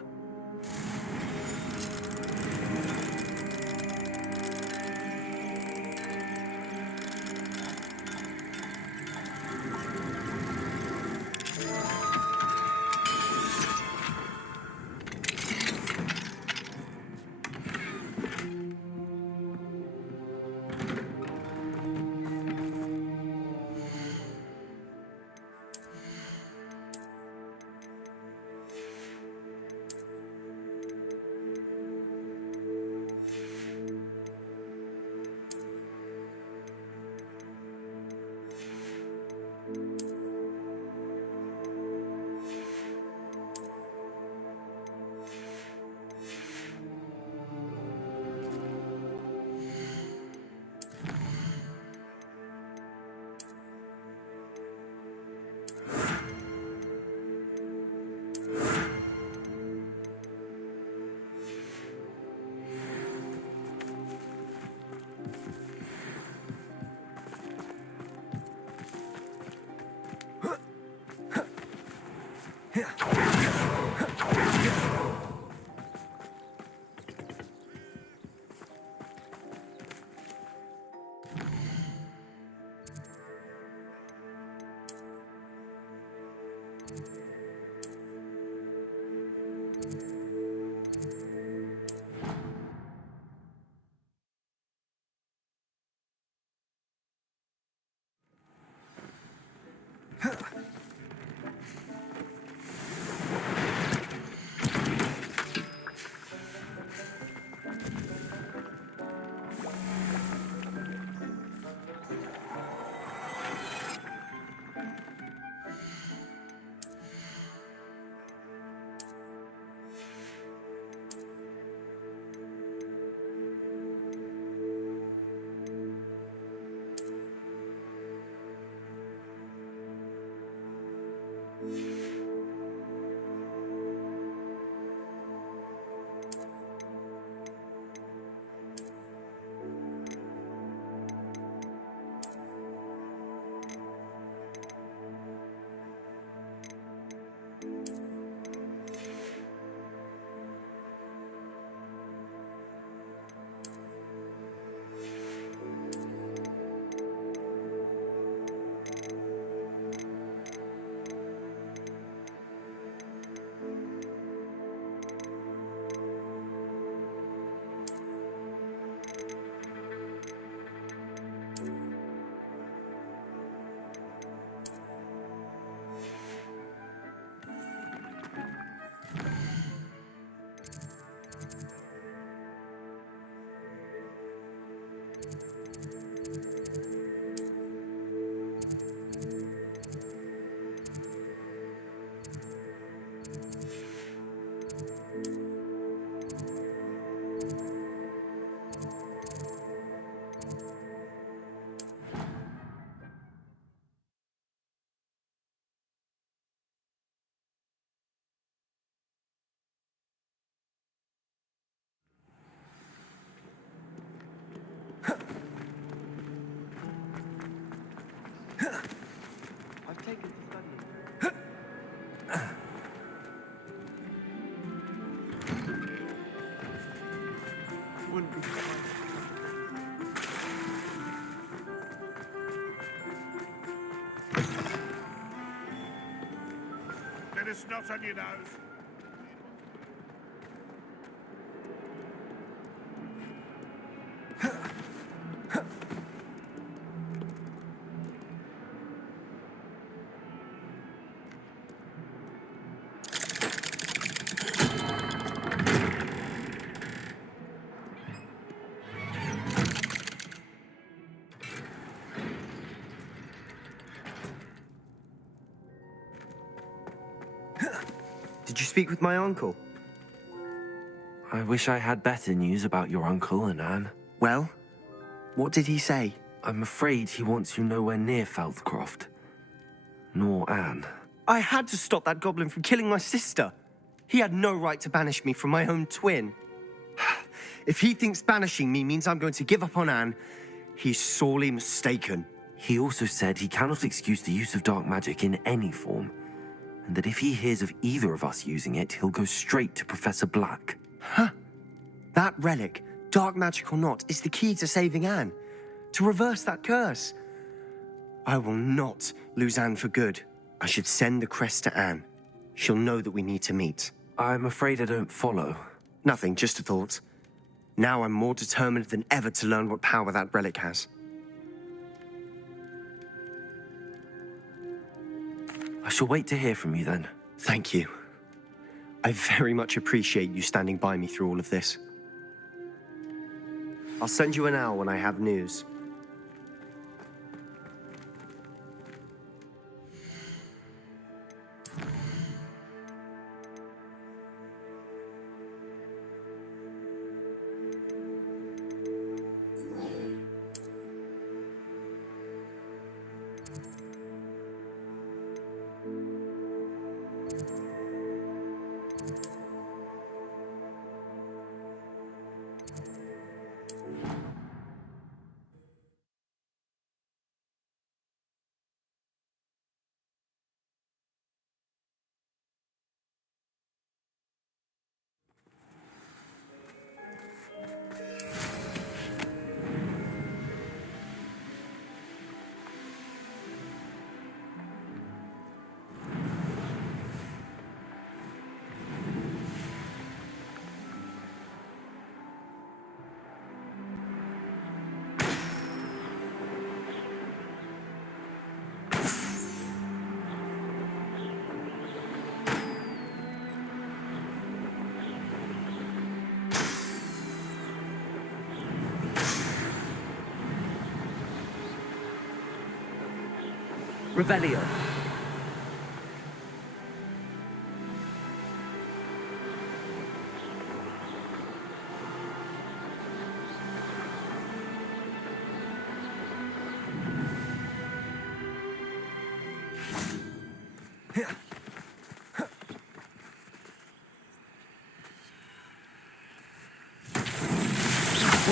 I've taken to studying. Wouldn't be Bit of snot on your nose. Did you speak with my uncle? I wish I had better news about your uncle and Anne. Well, what did he say? I'm afraid he wants you nowhere near Feldcroft. Nor Anne. I had to stop that goblin from killing my sister. He had no right to banish me from my own twin. If he thinks banishing me means I'm going to give up on Anne, he's sorely mistaken. He also said he cannot excuse the use of dark magic in any form, and that if he hears of either of us using it, he'll go straight to Professor Black. Huh? That relic, dark magic or not, is the key to saving Anne. To reverse that curse. I will not lose Anne for good. I should send the crest to Anne. She'll know that we need to meet. I'm afraid I don't follow. Nothing, just a thought. Now I'm more determined than ever to learn what power that relic has. I shall wait to hear from you then. Thank you. I very much appreciate you standing by me through all of this. I'll send you an owl when I have news. Revelio.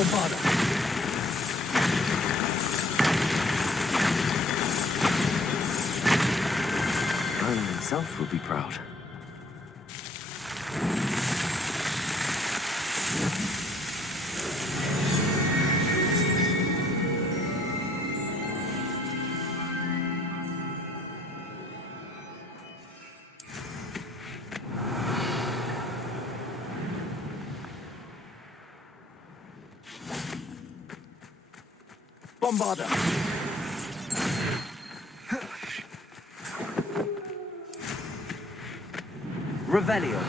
Bombarda. Merlin himself would be proud. Bombarda. Revelio.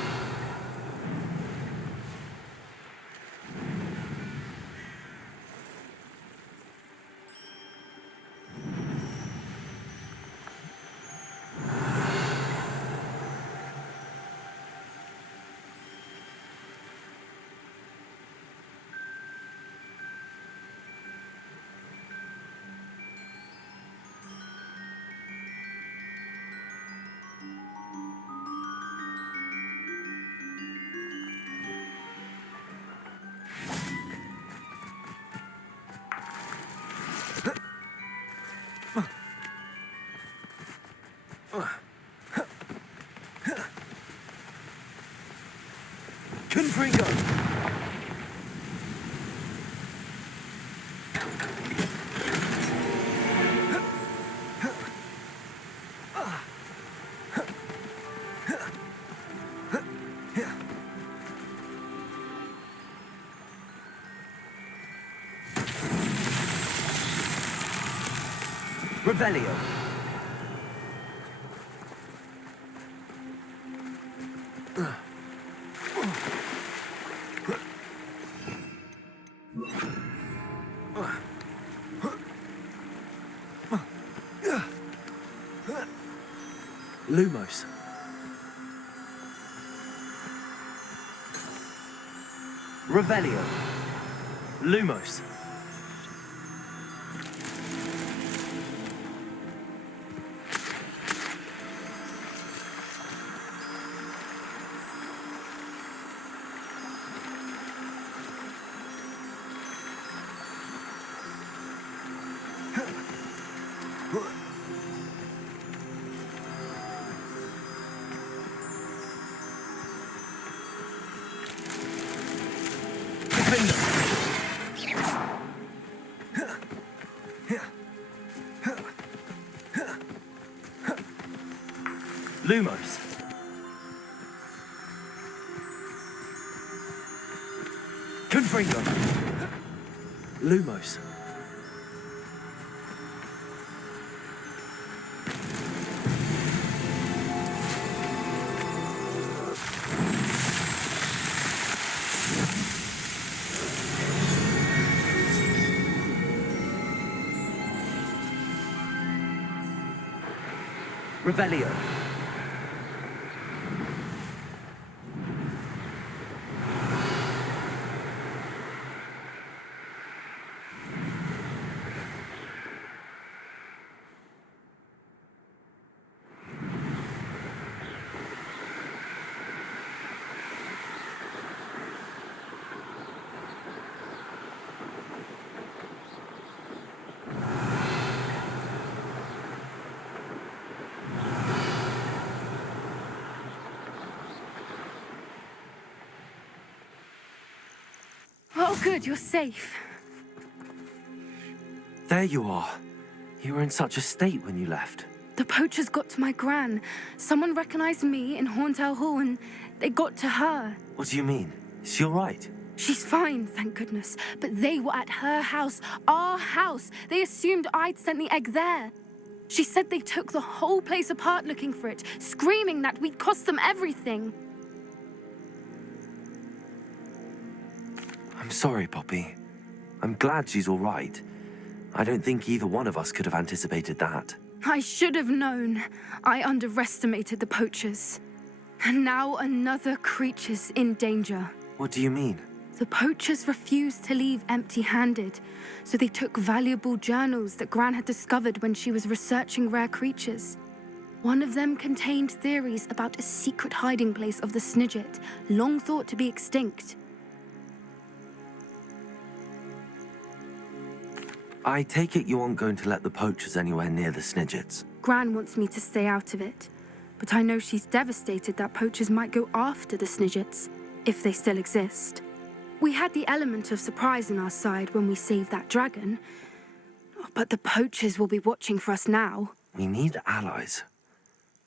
Confringo. Revelio. Lumos. Revelio. Lumos. Lumos. Confringo. Lumos. Revelio. Oh, good, you're safe. There you are. You were in such a state when you left. The poachers got to my gran. Someone recognized me in Horntail Hall and they got to her. What do you mean? Is she all right? She's fine, thank goodness. But they were at her house, our house. They assumed I'd sent the egg there. She said they took the whole place apart looking for it, screaming that we'd cost them everything. I'm sorry, Poppy. I'm glad she's all right. I don't think either one of us could have anticipated that. I should have known. I underestimated the poachers. And now another creature's in danger. What do you mean? The poachers refused to leave empty-handed, so they took valuable journals that Gran had discovered when she was researching rare creatures. One of them contained theories about a secret hiding place of the Snidget, long thought to be extinct. I take it you aren't going to let the poachers anywhere near the Snidgets. Gran wants me to stay out of it, but I know she's devastated that poachers might go after the Snidgets, if they still exist. We had the element of surprise on our side when we saved that dragon, but the poachers will be watching for us now. We need allies.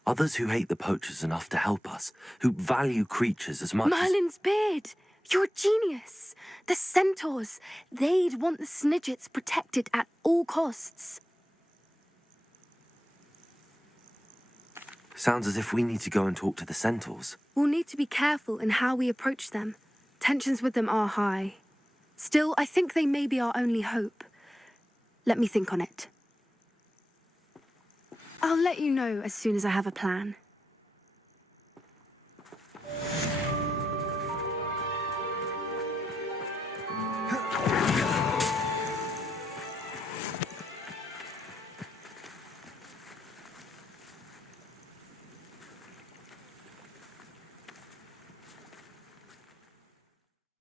Others who hate the poachers enough to help us, who value creatures as much Merlin's beard! You're a genius! The centaurs! They'd want the Snidgets protected at all costs. Sounds as if we need to go and talk to the centaurs. We'll need to be careful in how we approach them. Tensions with them are high. Still, I think they may be our only hope. Let me think on it. I'll let you know as soon as I have a plan.